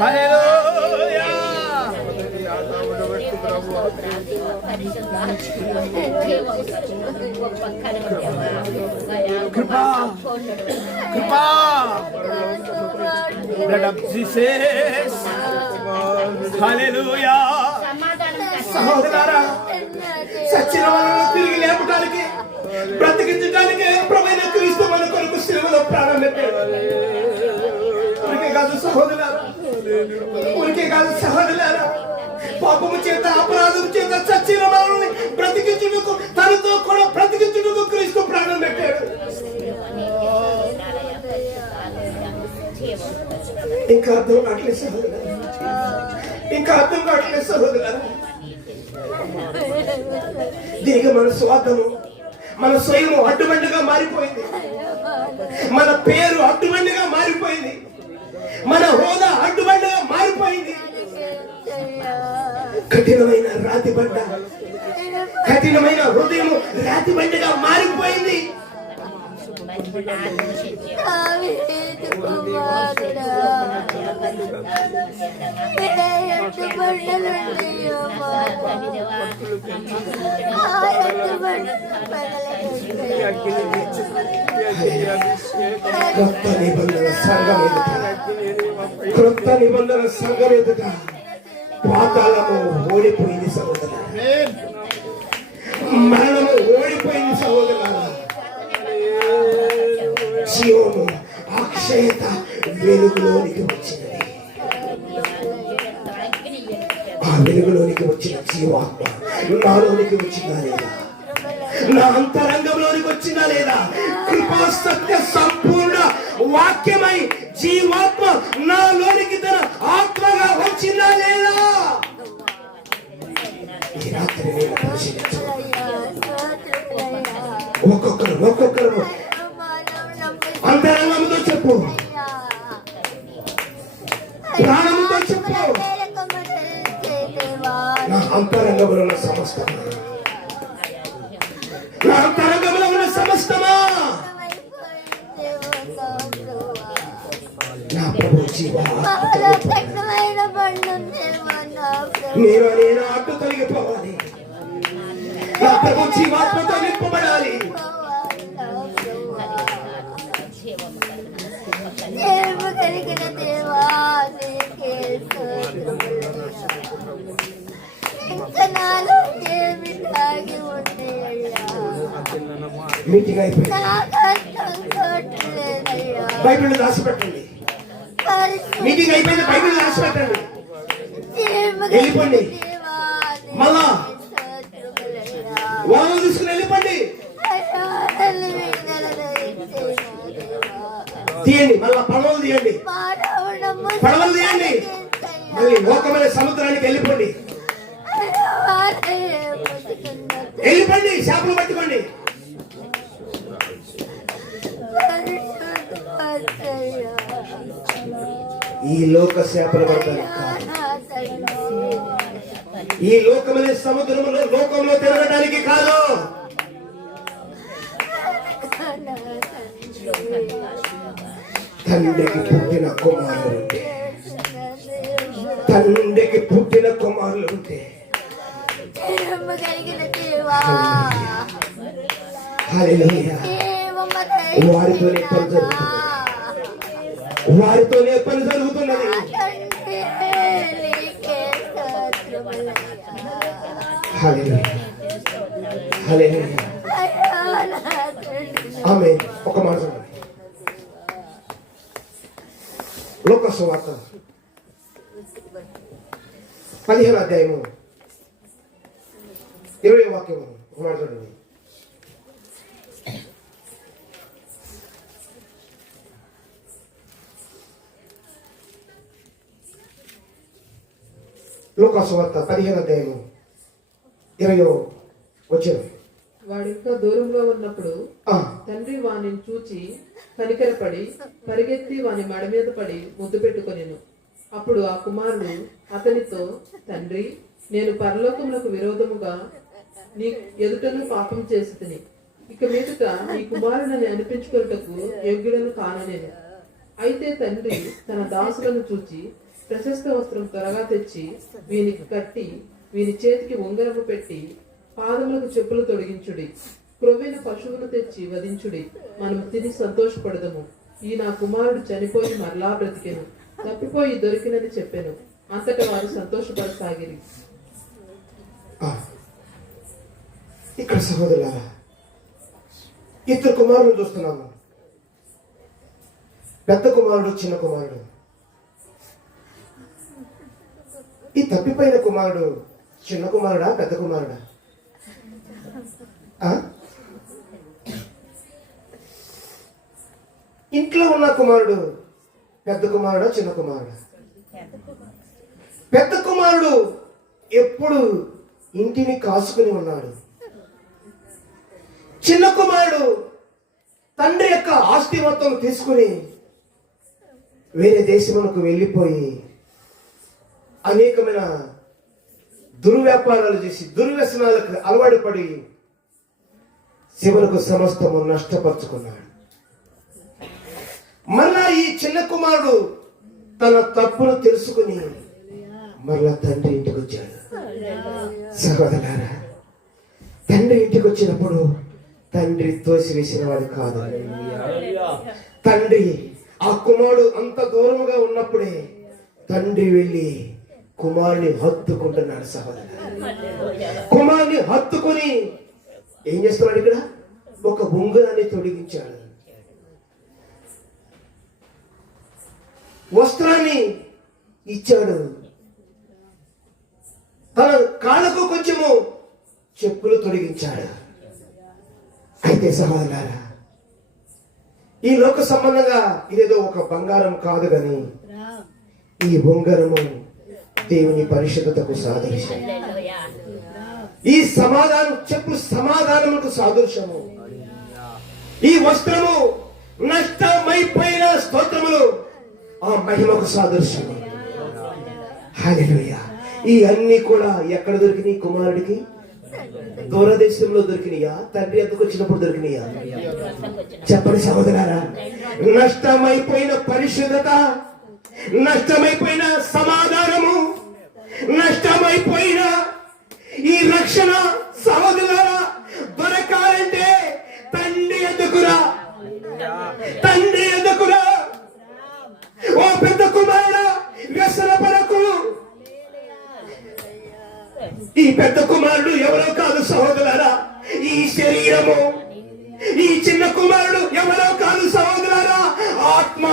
హల్లెలూయా. కృపా, కృపా. Blood of Jesus. హల్లెలూయా. సహోదరులారా, సచ్చిన వాళ్ళను తిరిగి లేపడానికి, బ్రతికించడానికి ప్రభువైన క్రీస్తు మన కొరకు శిలువలో ప్రాణం పెట్టాడు. ఊరికే కాదు సహోదరులారా, ఊరికే కాదు సహోదరులారా, పాపము చేత అపరాధం చేత చచ్చిన మనల్ని బ్రతికించుటకు, తనతో కూడా బ్రతికించుటకు క్రీస్తు ప్రాణం పెట్టాడు. ఇంకా అర్థం కావట్లేదు సహోదరులారా, ఇంకా అర్థం కావట్లేదు సహోదరులారా. దీనికి మన స్వార్థము, మన స్వయము అడ్డుబండిగా మారిపోయింది. మన పేరు అడ్డుబండిగా మారిపోయింది. మన హోదా అడ్డుబండిగా మారిపోయింది. కఠినమైన రాతి బండ, కఠినమైన హృదయం రాతి బండగా మారిపోయింది. క్రొత్త నిబంధన సంఘం ఎదుట, క్రొత్త నిబంధన సంఘం ఎదుట పాతాళము ఓడిపోయింది సహోదరులారా, మరణము ఓడిపోయింది సహోదరులారా. జీవము, అక్షయత వెలుగులోనికి వచ్చినది. ఆ వెలుగులోనికి వచ్చిన జీవాత్మ నాలోనికి వచ్చిందా లేదా? నా అంతరంగంలోనికి వచ్చిందా లేదా? కృపా సత్య సంపూర్ణ వాక్యమై జీవాత్మ నాలోనికి తన ఆత్మగా వచ్చిందా లేదా? ఈ రాత్రి నేను పరిశీలించాలి. ఒక్కొక్కరు చెప్పు, ప్రాణంతో చెప్పు. నా అంతరంగంలో ఉన్న సమస్తమా, నా అంతరంగంలో ఉన్న సమస్తమా, నా ప్రభు నేను అడ్డు తొలగిపోవాలి. నా ప్రభు జీవాత్మతో నింపబడాలి. మీటింగ్ అయిపోయింది. బైబిల్ దాచిపెట్టండి. మీటింగ్ అయిపోయింది. బైబిల్ దాచిపెట్టండి. వెళ్ళిపోండి. మళ్ళా వాళ్ళు తీసుకుని వెళ్ళిపోండి. తీయండి. మళ్ళా పడవలు తీయండి. పడవలు తీయండి. మళ్ళీ లోకమైన సముద్రానికి వెళ్ళిపోండి. వెళ్ళిపోండి. చేపలు పట్టుకోండి. ఈ లోక చేపలు పడతారు. ఈ లోకమైన సముద్రంలో లోకంలో తిరగడానికి కాదు. తండ్రికి పుట్టిన కుమారులు ఉంటే, తండ్రికి పుట్టిన కుమారులు ఉంటే హల్లెలూయా. వారితోనే పని జరుగుతుంది. వారితోనే పని జరుగుతున్నది. హల్లెలూయా. హల్లెలూయా. ఆమేన్. ఒక మాట లోక సువార్త 15వ అధ్యాయము 20వ వాక్యము. ఒక మాట చూడండి. లోక సువార్త 15వ అధ్యాయము 20వ వచనం. వాడు ఇంకా దూరంలో ఉన్నప్పుడు తండ్రి వాని చూచి కనికరపడి పరిగెత్తి వాని మడ మీద పడి ముద్దు పెట్టుకొనెను. అప్పుడు ఆ కుమారుడు అతనితో, తండ్రి, నేను పరలోకములకు విరోధముగా నీ ఎదుటను పాపం చేసి తిని ఇక మీదట నీ కుమారుడని అనిపించుకొనుటకు యోగ్యుడను కాననేను. అయితే తండ్రి తన దాసులను చూచి ప్రశస్త వస్త్రం త్వరగా తెచ్చి వీనికి కట్టి వీని చేతికి ఉంగరము పెట్టి పాదములకు చెప్పులు తొడిగించుడి, క్రొవ్వైన పశువును తెచ్చి వధించుడి, మనం తిని సంతోషపడదము. ఈ నా కుమారుడు చనిపోయి మరలా బ్రతికెను, తప్పిపోయి దొరికినని చెప్పాను. అంతటా వారు సంతోషపడసాగిరి. ఇక్కడ సహోదరులారా, ఇద్దరు కుమారులు చూస్తున్నాము. పెద్ద కుమారుడు, చిన్న కుమారుడు. ఈ తప్పిపోయిన కుమారుడు చిన్న కుమారుడా, పెద్ద కుమారుడా? ఇంట్లో ఉన్న కుమారుడు పెద్ద కుమారుడా, చిన్న కుమారుడా? పెద్ద కుమారుడు ఎప్పుడు ఇంటిని కాసుకుని ఉన్నాడు. చిన్న కుమారుడు తండ్రి యొక్క ఆస్తి మొత్తం తీసుకుని వేరే దేశములకు వెళ్ళిపోయి అనేకమైన దుర్వ్యాపారాలు చేసి దుర్వ్యసనాలకు అలవాటు పడి చివరకు సమస్తము నష్టపరుచుకున్నాడు. మరలా ఈ చిన్న కుమారుడు తన తప్పును తెలుసుకుని మరలా తండ్రి ఇంటికి వచ్చాడు. సహోదరులారా, తండ్రి ఇంటికి వచ్చినప్పుడు తండ్రి తోసివేసిన వాడు కాదు. తండ్రి ఆ కుమారుడు అంత దూరముగా ఉన్నప్పుడే తండ్రి వెళ్ళి కుమారుని హత్తుకుంటున్నాడు. సహోదరులారా, కుమారుని హత్తుకుని ఏం చేస్తున్నాడు? ఇక్కడ ఒక ఉంగరాన్ని తొడిగించాడు, వస్త్రాన్ని ఇచ్చాడు, తన కాళ్ళకు కొంచెము చెప్పులు తొడిగించాడు. అయితే సహోదరులారా, ఈ లోక సంబంధంగా ఇదేదో ఒక బంగారం కాదు కానీ ఈ ఉంగరము దేవుని పరిశుద్ధతకు సాదృశ్యం. ఈ సమాధానం చెప్పులు సమాధానముకు సాదృశ్యము. ఈ వస్త్రము నష్టమైపోయిన స్తోత్రములు ఆ మహిమకు సాదృశ్యం. హల్లెలూయా. ఈ అన్ని కూడా ఎక్కడ దొరికినాయి కుమారుడికి? దూరదేశంలో దొరికినాయా? తండ్రి ఎందుకు వచ్చినప్పుడు దొరికినాయా? చెప్పండి సహోదరారా. నష్టమైపోయిన పరిశుద్ధత, నష్టమైపోయిన సమాధానము, నష్టమైపోయిన ఈ రక్షణ సహోదరులారా దొరకాలంటే తండ్రి ఎదుకురా, తండ్రి ఎదుకురా. ఓ పెద్ద కుమారుడా, వ్యసన పడకు. ఈ పెద్ద కుమారుడు ఎవరో కాదు సహోదరులారా, ఈ శరీరము. ఈ చిన్న కుమారుడు ఎవరో కాదు సహోదరులారా, ఆత్మ.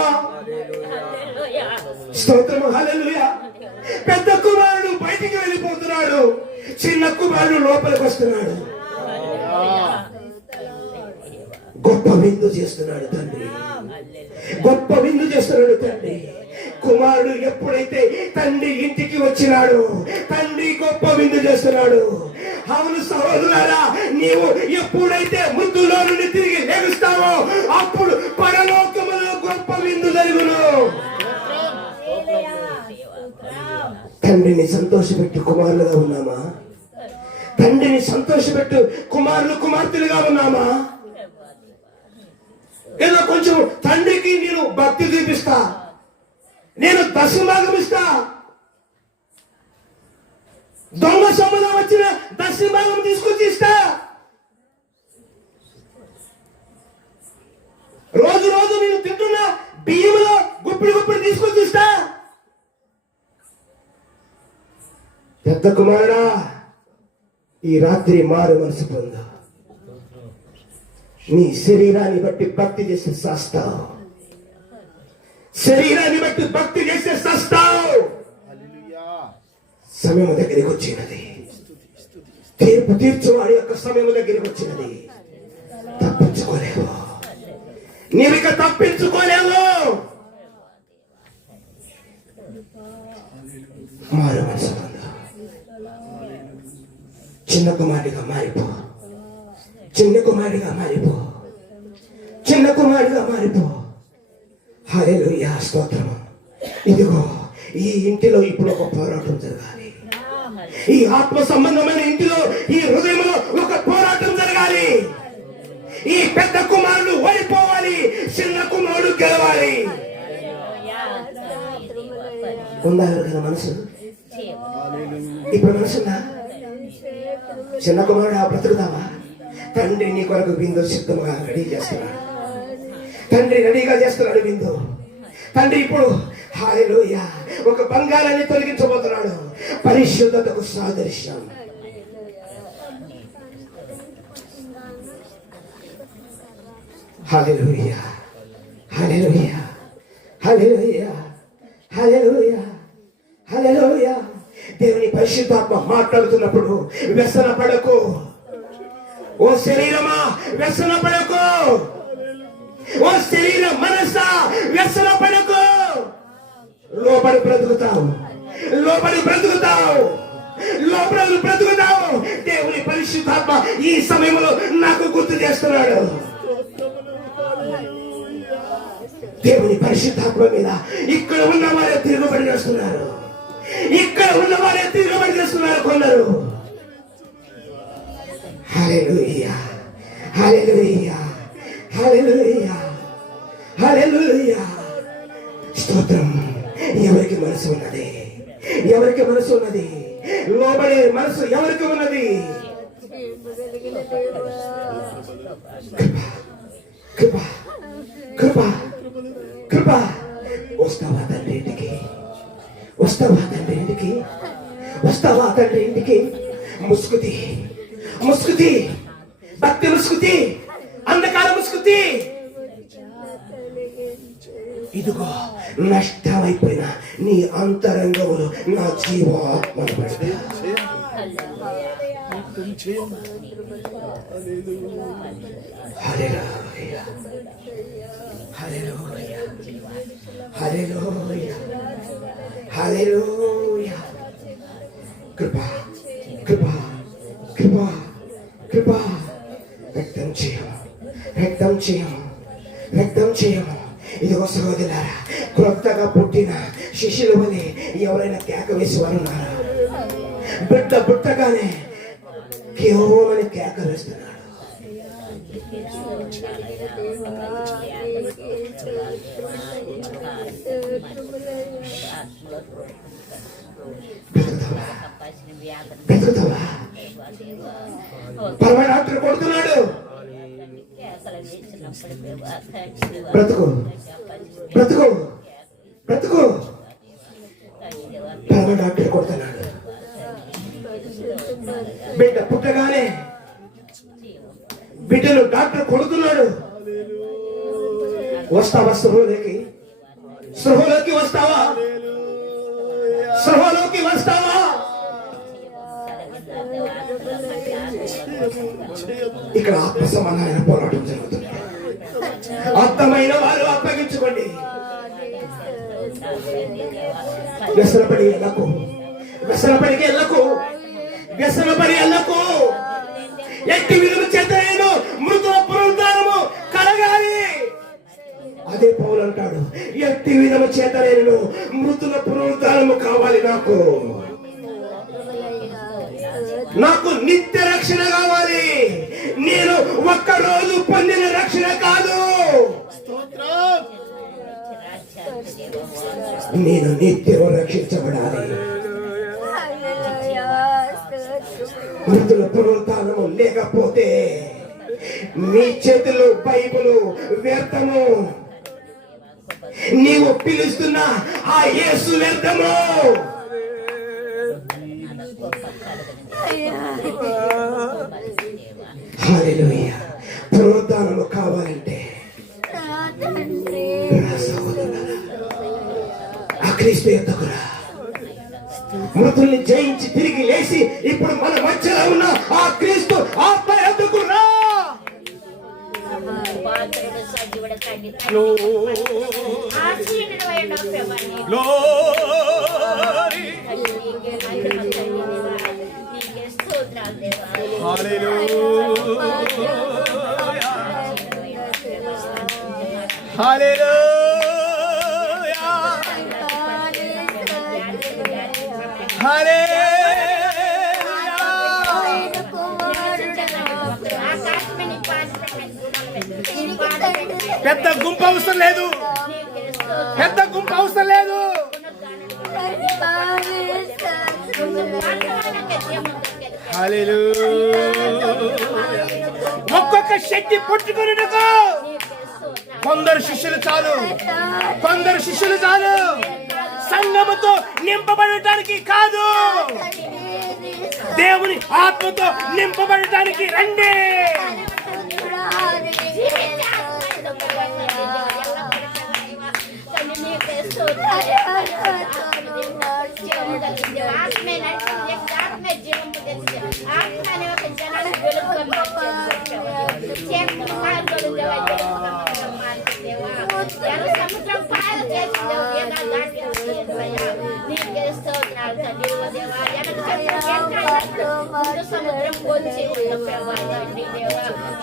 స్తోత్రము. హల్లెలూయా. పెద్ద కుమారుడు బయటికి వెళ్ళిపోతున్నాడు, చిన్న కుమారుడు లోపలికి వస్తున్నాడు. గొప్ప విందు చేస్తున్నాడు తండ్రి, గొప్ప విందు చేస్తున్నాడు తండ్రి. కుమారుడు ఎప్పుడైతే తండ్రి ఇంటికి వచ్చినాడు, తండ్రి గొప్ప విందు చేస్తున్నాడు. అవును సహోదరులారా, నీవు ఎప్పుడైతే మృతుల్లో నుండి తిరిగి లేగుస్తావో అప్పుడు పరలోకములో గొప్ప విందు జరుగును. తండ్రిని సంతోషపెట్టు కుమారులుగా ఉన్నామా? తండ్రిని సంతోషపెట్టు కుమారులు కుమార్తెలుగా ఉన్నామా? ఏదో కొంచెం తండ్రికి నేను భక్తి చూపిస్తా, నేను దశభాగం ఇస్తా, దొంగ సొమ్ములో వచ్చిన దశభాగం తీసుకొచ్చి ఇస్తా, రోజు రోజు నేను తింటున్న బియ్యంలో గుప్పిడి గుప్పిడి తీసుకొచ్చి ఇస్తా. పెద్ద కుమారుడా, ఈ రాత్రి మారు మనసు పొందు. నీ శరీరాన్ని బట్టి భక్తి చేసి సస్తావు, శరీరాన్ని బట్టి భక్తి చేసి సస్తావు. సమయం దగ్గరికి వచ్చినది, తీర్పు తీర్చువాడి యొక్క సమయం దగ్గరికి వచ్చినది. తప్పించుకోలేవు, నీవిక తప్పించుకోలేవు. మారు మనసు పొందు. చిన్న కుమారుడిగా మారిపో, చిన్న కుమారుడిగా మారిపో, చిన్న కుమారుడిగా మారిపో. హల్లెలూయా. స్తోత్రము. ఇదిగో ఈ ఇంటిలో ఇప్పుడు ఒక పోరాటం జరగాలి. ఈ ఆత్మ సంబంధమైన ఇంటిలో, ఈ హృదయంలో ఒక పోరాటం జరగాలి. ఈ పెద్ద కుమారుడు ఓడిపోవాలి, చిన్న కుమారుడు గెలవాలి. ఉందా ఎవరికైనా మనసు? ఇప్పుడు మనసుందా? చిన్న కుమారుడు బ్రతుకుతావా? తండ్రి నీ కొరకు విందు సిద్ధంగా రెడీ చేస్తున్నాడు. తండ్రి రెడీగా చేస్తున్నాడు విందు. తండ్రి ఇప్పుడు హల్లెలూయా ఒక బంగారాన్ని తొలగించబోతున్నాడు. పరిశుద్ధతకు సాదృశ్యం. హల్లెలూయా, హల్లెలూయా, హల్లెలూయా, హల్లెలూయా, హల్లెలూయా. దేవుని పరిశుద్ధాత్మ మాట్లాడుతున్నప్పుడు వ్యసన పడకు. ఓ శరీరమా వ్యసన పడకు. ఓ శరీర మనసా వ్యసన పడకు. లోపలి బ్రతుకుతావు, లోపలి బ్రతుకుతావు, లోపలి బ్రతుకుతావు. దేవుని పరిశుద్ధాత్మ ఈ సమయంలో నాకు గుర్తు చేస్తున్నాడు. దేవుని పరిశుద్ధాత్మ మీద ఇక్కడ ఉన్న వారే తిరుగుబడి చేస్తున్నారు, ఇక్కడ ఉన్న వారే తిరుగుబడి చేస్తున్నారు కొందరు. హల్లెలూయా, హల్లెలూయా, హల్లెలూయా, హల్లెలూయా. స్తోత్రం. ఎవరికి మనసు ఉన్నది? ఎవరికి మనసు ఉన్నది? లోబడే మనసు ఎవరికి ఉన్నది? కృప, కృప, కృప. వస్తావా తండ్రి ఇంటికి? వస్తావా తండ్రి ఇంటికి? వస్తావా తండ్రి ఇంటికి? ముసుకుతి, ముసుకుతి, భక్తి ముసుకుతి, అంధకార ముసుకుతి. ఇదిగో నష్టమైపోయిన నీ అంతరంగంలో నా జీవాత్మను పెడతా. హల్లెలూయా, హల్లెలూయా, హల్లెలూయా, హల్లెలూయా. కృప, కృప, కృప, కృప. వ్యక్తం చేయము, వ్యక్తం చేయము, వ్యక్తం చేయము. ఇదిగో సహోదరులారా, క్రొత్తగా పుట్టిన శిష్యుల వలె ఎవరైనా కేక వేసేవారు ఉన్నారా? బిడ్డ పుట్టగానే కేవలం కేక వేస్తున్నాడు. బ్రతుకుతావా? పరమ డాక్టర్ కొడుతున్నాడు. బ్రతుకు బ్రతుకు బ్రతుకు. పరమ డాక్టర్ కొడుతున్నాడు. బిడ్డ పుట్టగానే బిడ్డను డాక్టర్ కొడుతున్నాడు. వస్తావా సృహలోకి? సృహలోకి వస్తావా? సృహలోకి వస్తావా? ఇక్కడ ఆత్మ సమానమైన పోరాటం జరుగుతుంది. అర్థమైన వారు అప్పగించుకోండి. వ్యసనపడి ఎల్లకు, వ్యసనపడికి ఎల్లకు, వ్యసనపడి ఎల్లకు. ఎట్టి విలువ చేత నేను మృతుల పునరుద్ధానము కలగాలి. అదే పౌలు అంటాడు, ఎట్టి విధము చేత నేను మృతుల పునరుద్ధానము కావాలి. నాకు నిత్య రక్షణ కావాలి. నేను ఒక్కరోజు పొందిన రక్షణ కాదు, నేను నిత్యం రక్షించబడాలి. మృతుల పునరుద్ధానము లేకపోతే మీ చేతులు బైబిలు వ్యర్థము. నీవు పిలుస్తున్న ఆ యేసు వ్యర్థము. హల్లెలూయా. పునరుద్ధానము కావాలంటే ఆ క్రీస్తు యొద్దకు రా. మృతుల్ని జయించి తిరిగి లేచి ఇప్పుడు మన మధ్యలో ఉన్న ఆ క్రీస్తు ఆత్మ యొద్దకు రా. పెద్ద గుంపు అవసరం లేదు, పెద్ద గుంపు అవసరం లేదు. ఒక్కొక్క శక్తి పుట్టుకొని కొందరు శిష్యులు చాలు, కొందరు శిష్యులు చాలు. సంఘముతో నింపబడటానికి కాదు, దేవుని ఆత్మతో నింపబడటానికి రండి.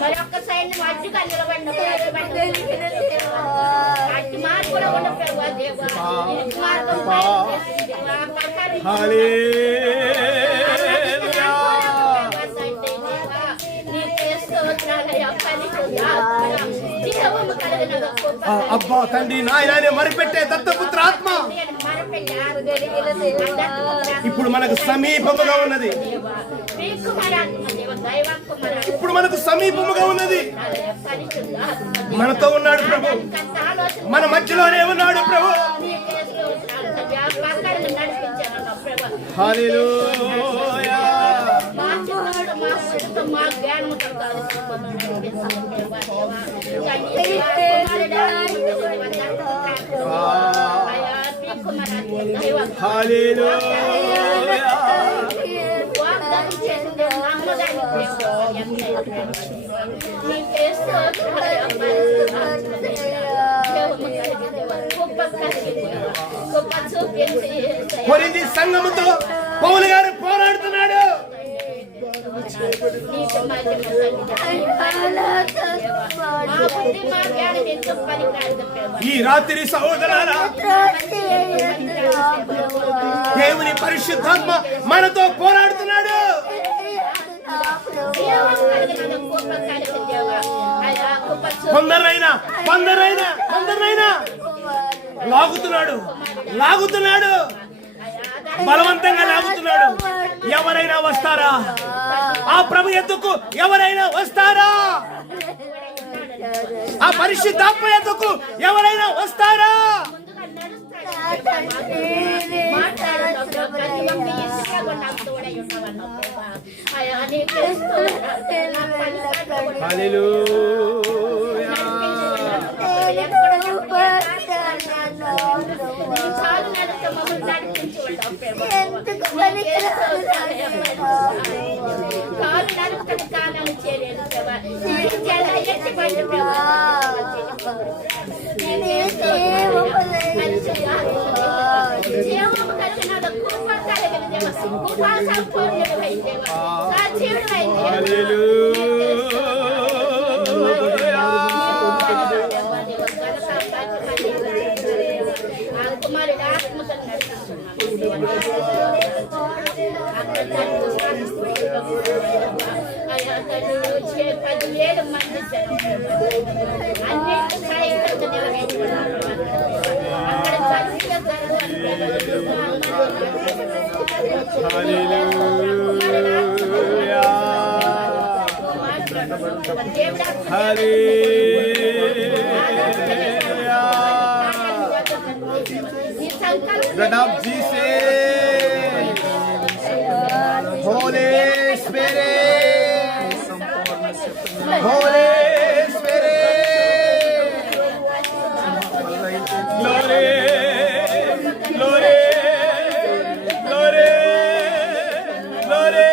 మరొక్క సైడ్ మధ్యగా నిలబడిన అట్టి మార్పు కూడా ఉండవు దేవా. అబ్బా తండ్రి నాయన మరిపెట్టే దత్తపుత్ర ఆత్మ ఇప్పుడు మనకు సమీపముగా ఉన్నది, ఇప్పుడు మనకు సమీపముగా ఉన్నది. మనతో ఉన్నాడు ప్రభు, మన మధ్యలోనే ఉన్నాడు ప్రభు. హల్లెలూయా. కొరింథీ సంఘముతో పౌలు గారు పోరాడుతున్నాడు. బుద్ధి మా జ్ఞానం ఎందుకు పనికిరాదు ప్రభు. ఈ రాత్రి సహోదరులారా, దేవుని పరిశుద్ధాత్మ మనతో పోరాడుతున్నాడు. జీవం కలిగిన కృప కలిగిన దేవా, అయ్యా కృప కొందరైనా లాగుతున్నాడు, బలవంతంగా లాగుతున్నాడు. ఎవరైనా వస్తారా? ఆ ప్రభు ఎద్దుకు ఎవరైనా వస్తారా? ఆ పరిశుద్ధాత్మ ఎద్దుకు ఎవరైనా వస్తారా? Blood of Jesus, Holy Spirit, Holy Spirit, glory, glory, glory, glory.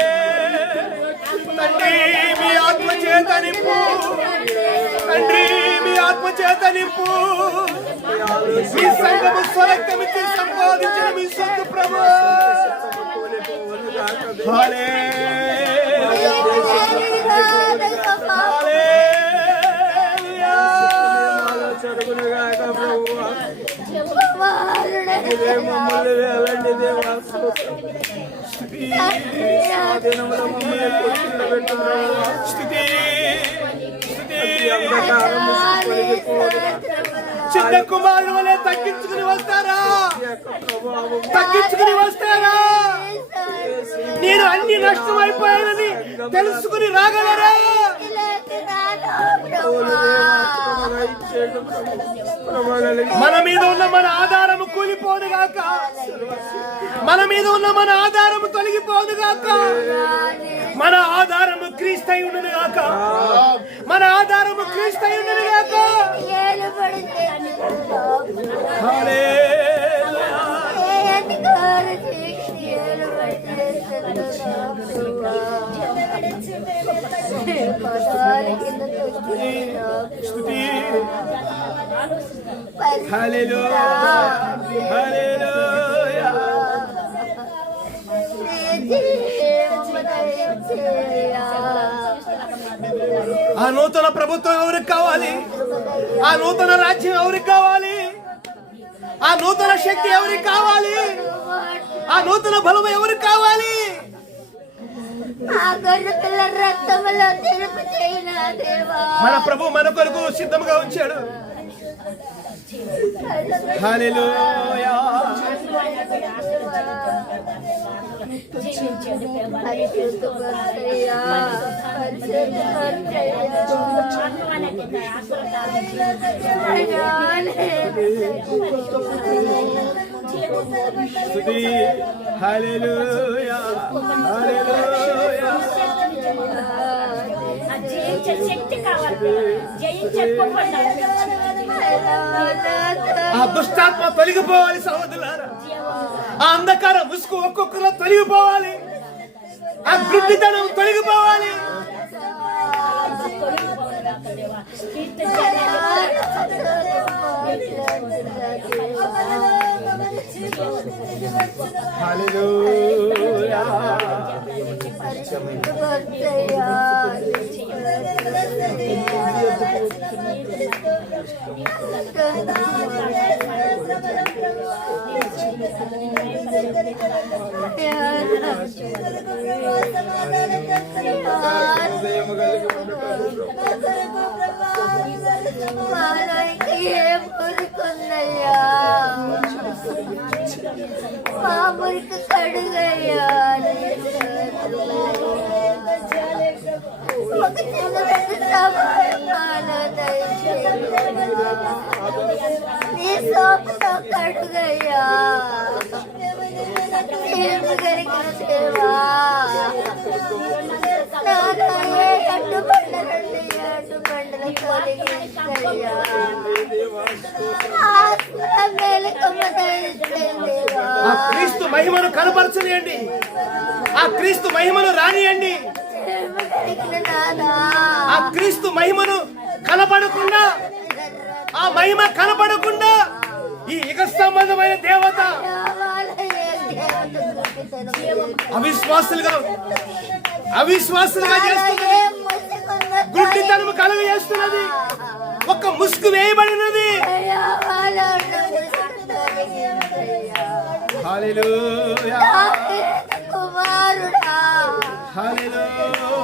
తండ్రి మీ ఆత్మ చేత నింపు, తండ్రి మీ ఆత్మ చేత నింపు. మీ సంఘము స్వరక్తమిచ్చి సంపాదించిన మీ సొంత ప్రభు. హల్లెలూయా, చిన్న కుమారుడు వలె తగ్గించుకుని వస్తారా? నేను అన్ని నష్టం అయిపోయానని తెలుసుకుని రాగలరా? మన మీద ఉన్న మన ఆధారము కూలిపోదుగాక, మన మీద ఉన్న మన ఆధారము తొలగిపోదుగాక. మన ఆధారము క్రీస్తై ఉన్నదిగాక, మన ఆధారము క్రీస్తై ఉన్నదిగాక. హల్లెలూయా, హల్లెలూయా. ఆ నూతన ప్రభుత్వం ఎవరికి కావాలి? ఆ నూతన రాజ్యం ఎవరికి కావాలి? ఆ నూతన శక్తి ఎవరికి కావాలి? ఆ నూతన బలం ఎవరికి కావాలి? మన ప్రభు మన కొరకు సిద్ధంగా ఉంచాడు. హల్లెలూయా. హల్లెలూయా, హల్లెలూయా. జయించే శక్తి కావాలి, జయించే ఆ దుష్టాత్మ తొలగిపోవాలి సహోదరులారా. ఆ అంధకార ముసుగు ఒక్కొక్కరు తొలగిపోవాలి, ఆ గుడ్డితనం తొలగిపోవాలి. హల్లెలూయా. ఏం మురికుందయ్యా, మా మురికి కడుగయ్యా. ఒక చిన్న సమాధానాలు దయచేయయ్యా. నీ సోపుతో కడుగయ్యా. ఏమి కలిగిన సేవా అడ్డుబండలండి, అడ్డుబండల కలిగించయ్యా. ఆ క్రీస్తు మహిమను కనపరచనియండి, ఆ క్రీస్తు మహిమను రానియండి. ఆ క్రీస్తు మహిమను కనపడకుండా, ఆ మహిమ కనపడకుండా ఈ యుగ సంబంధమైన దేవత అవిశ్వాసులుగా చేస్తున్నది, గుడ్డితనము కలుగ చేస్తున్నది, ఒక ముసుగు వేయబడినది. హల్లెలూయా, కుమారుడా, హల్లెలూయా.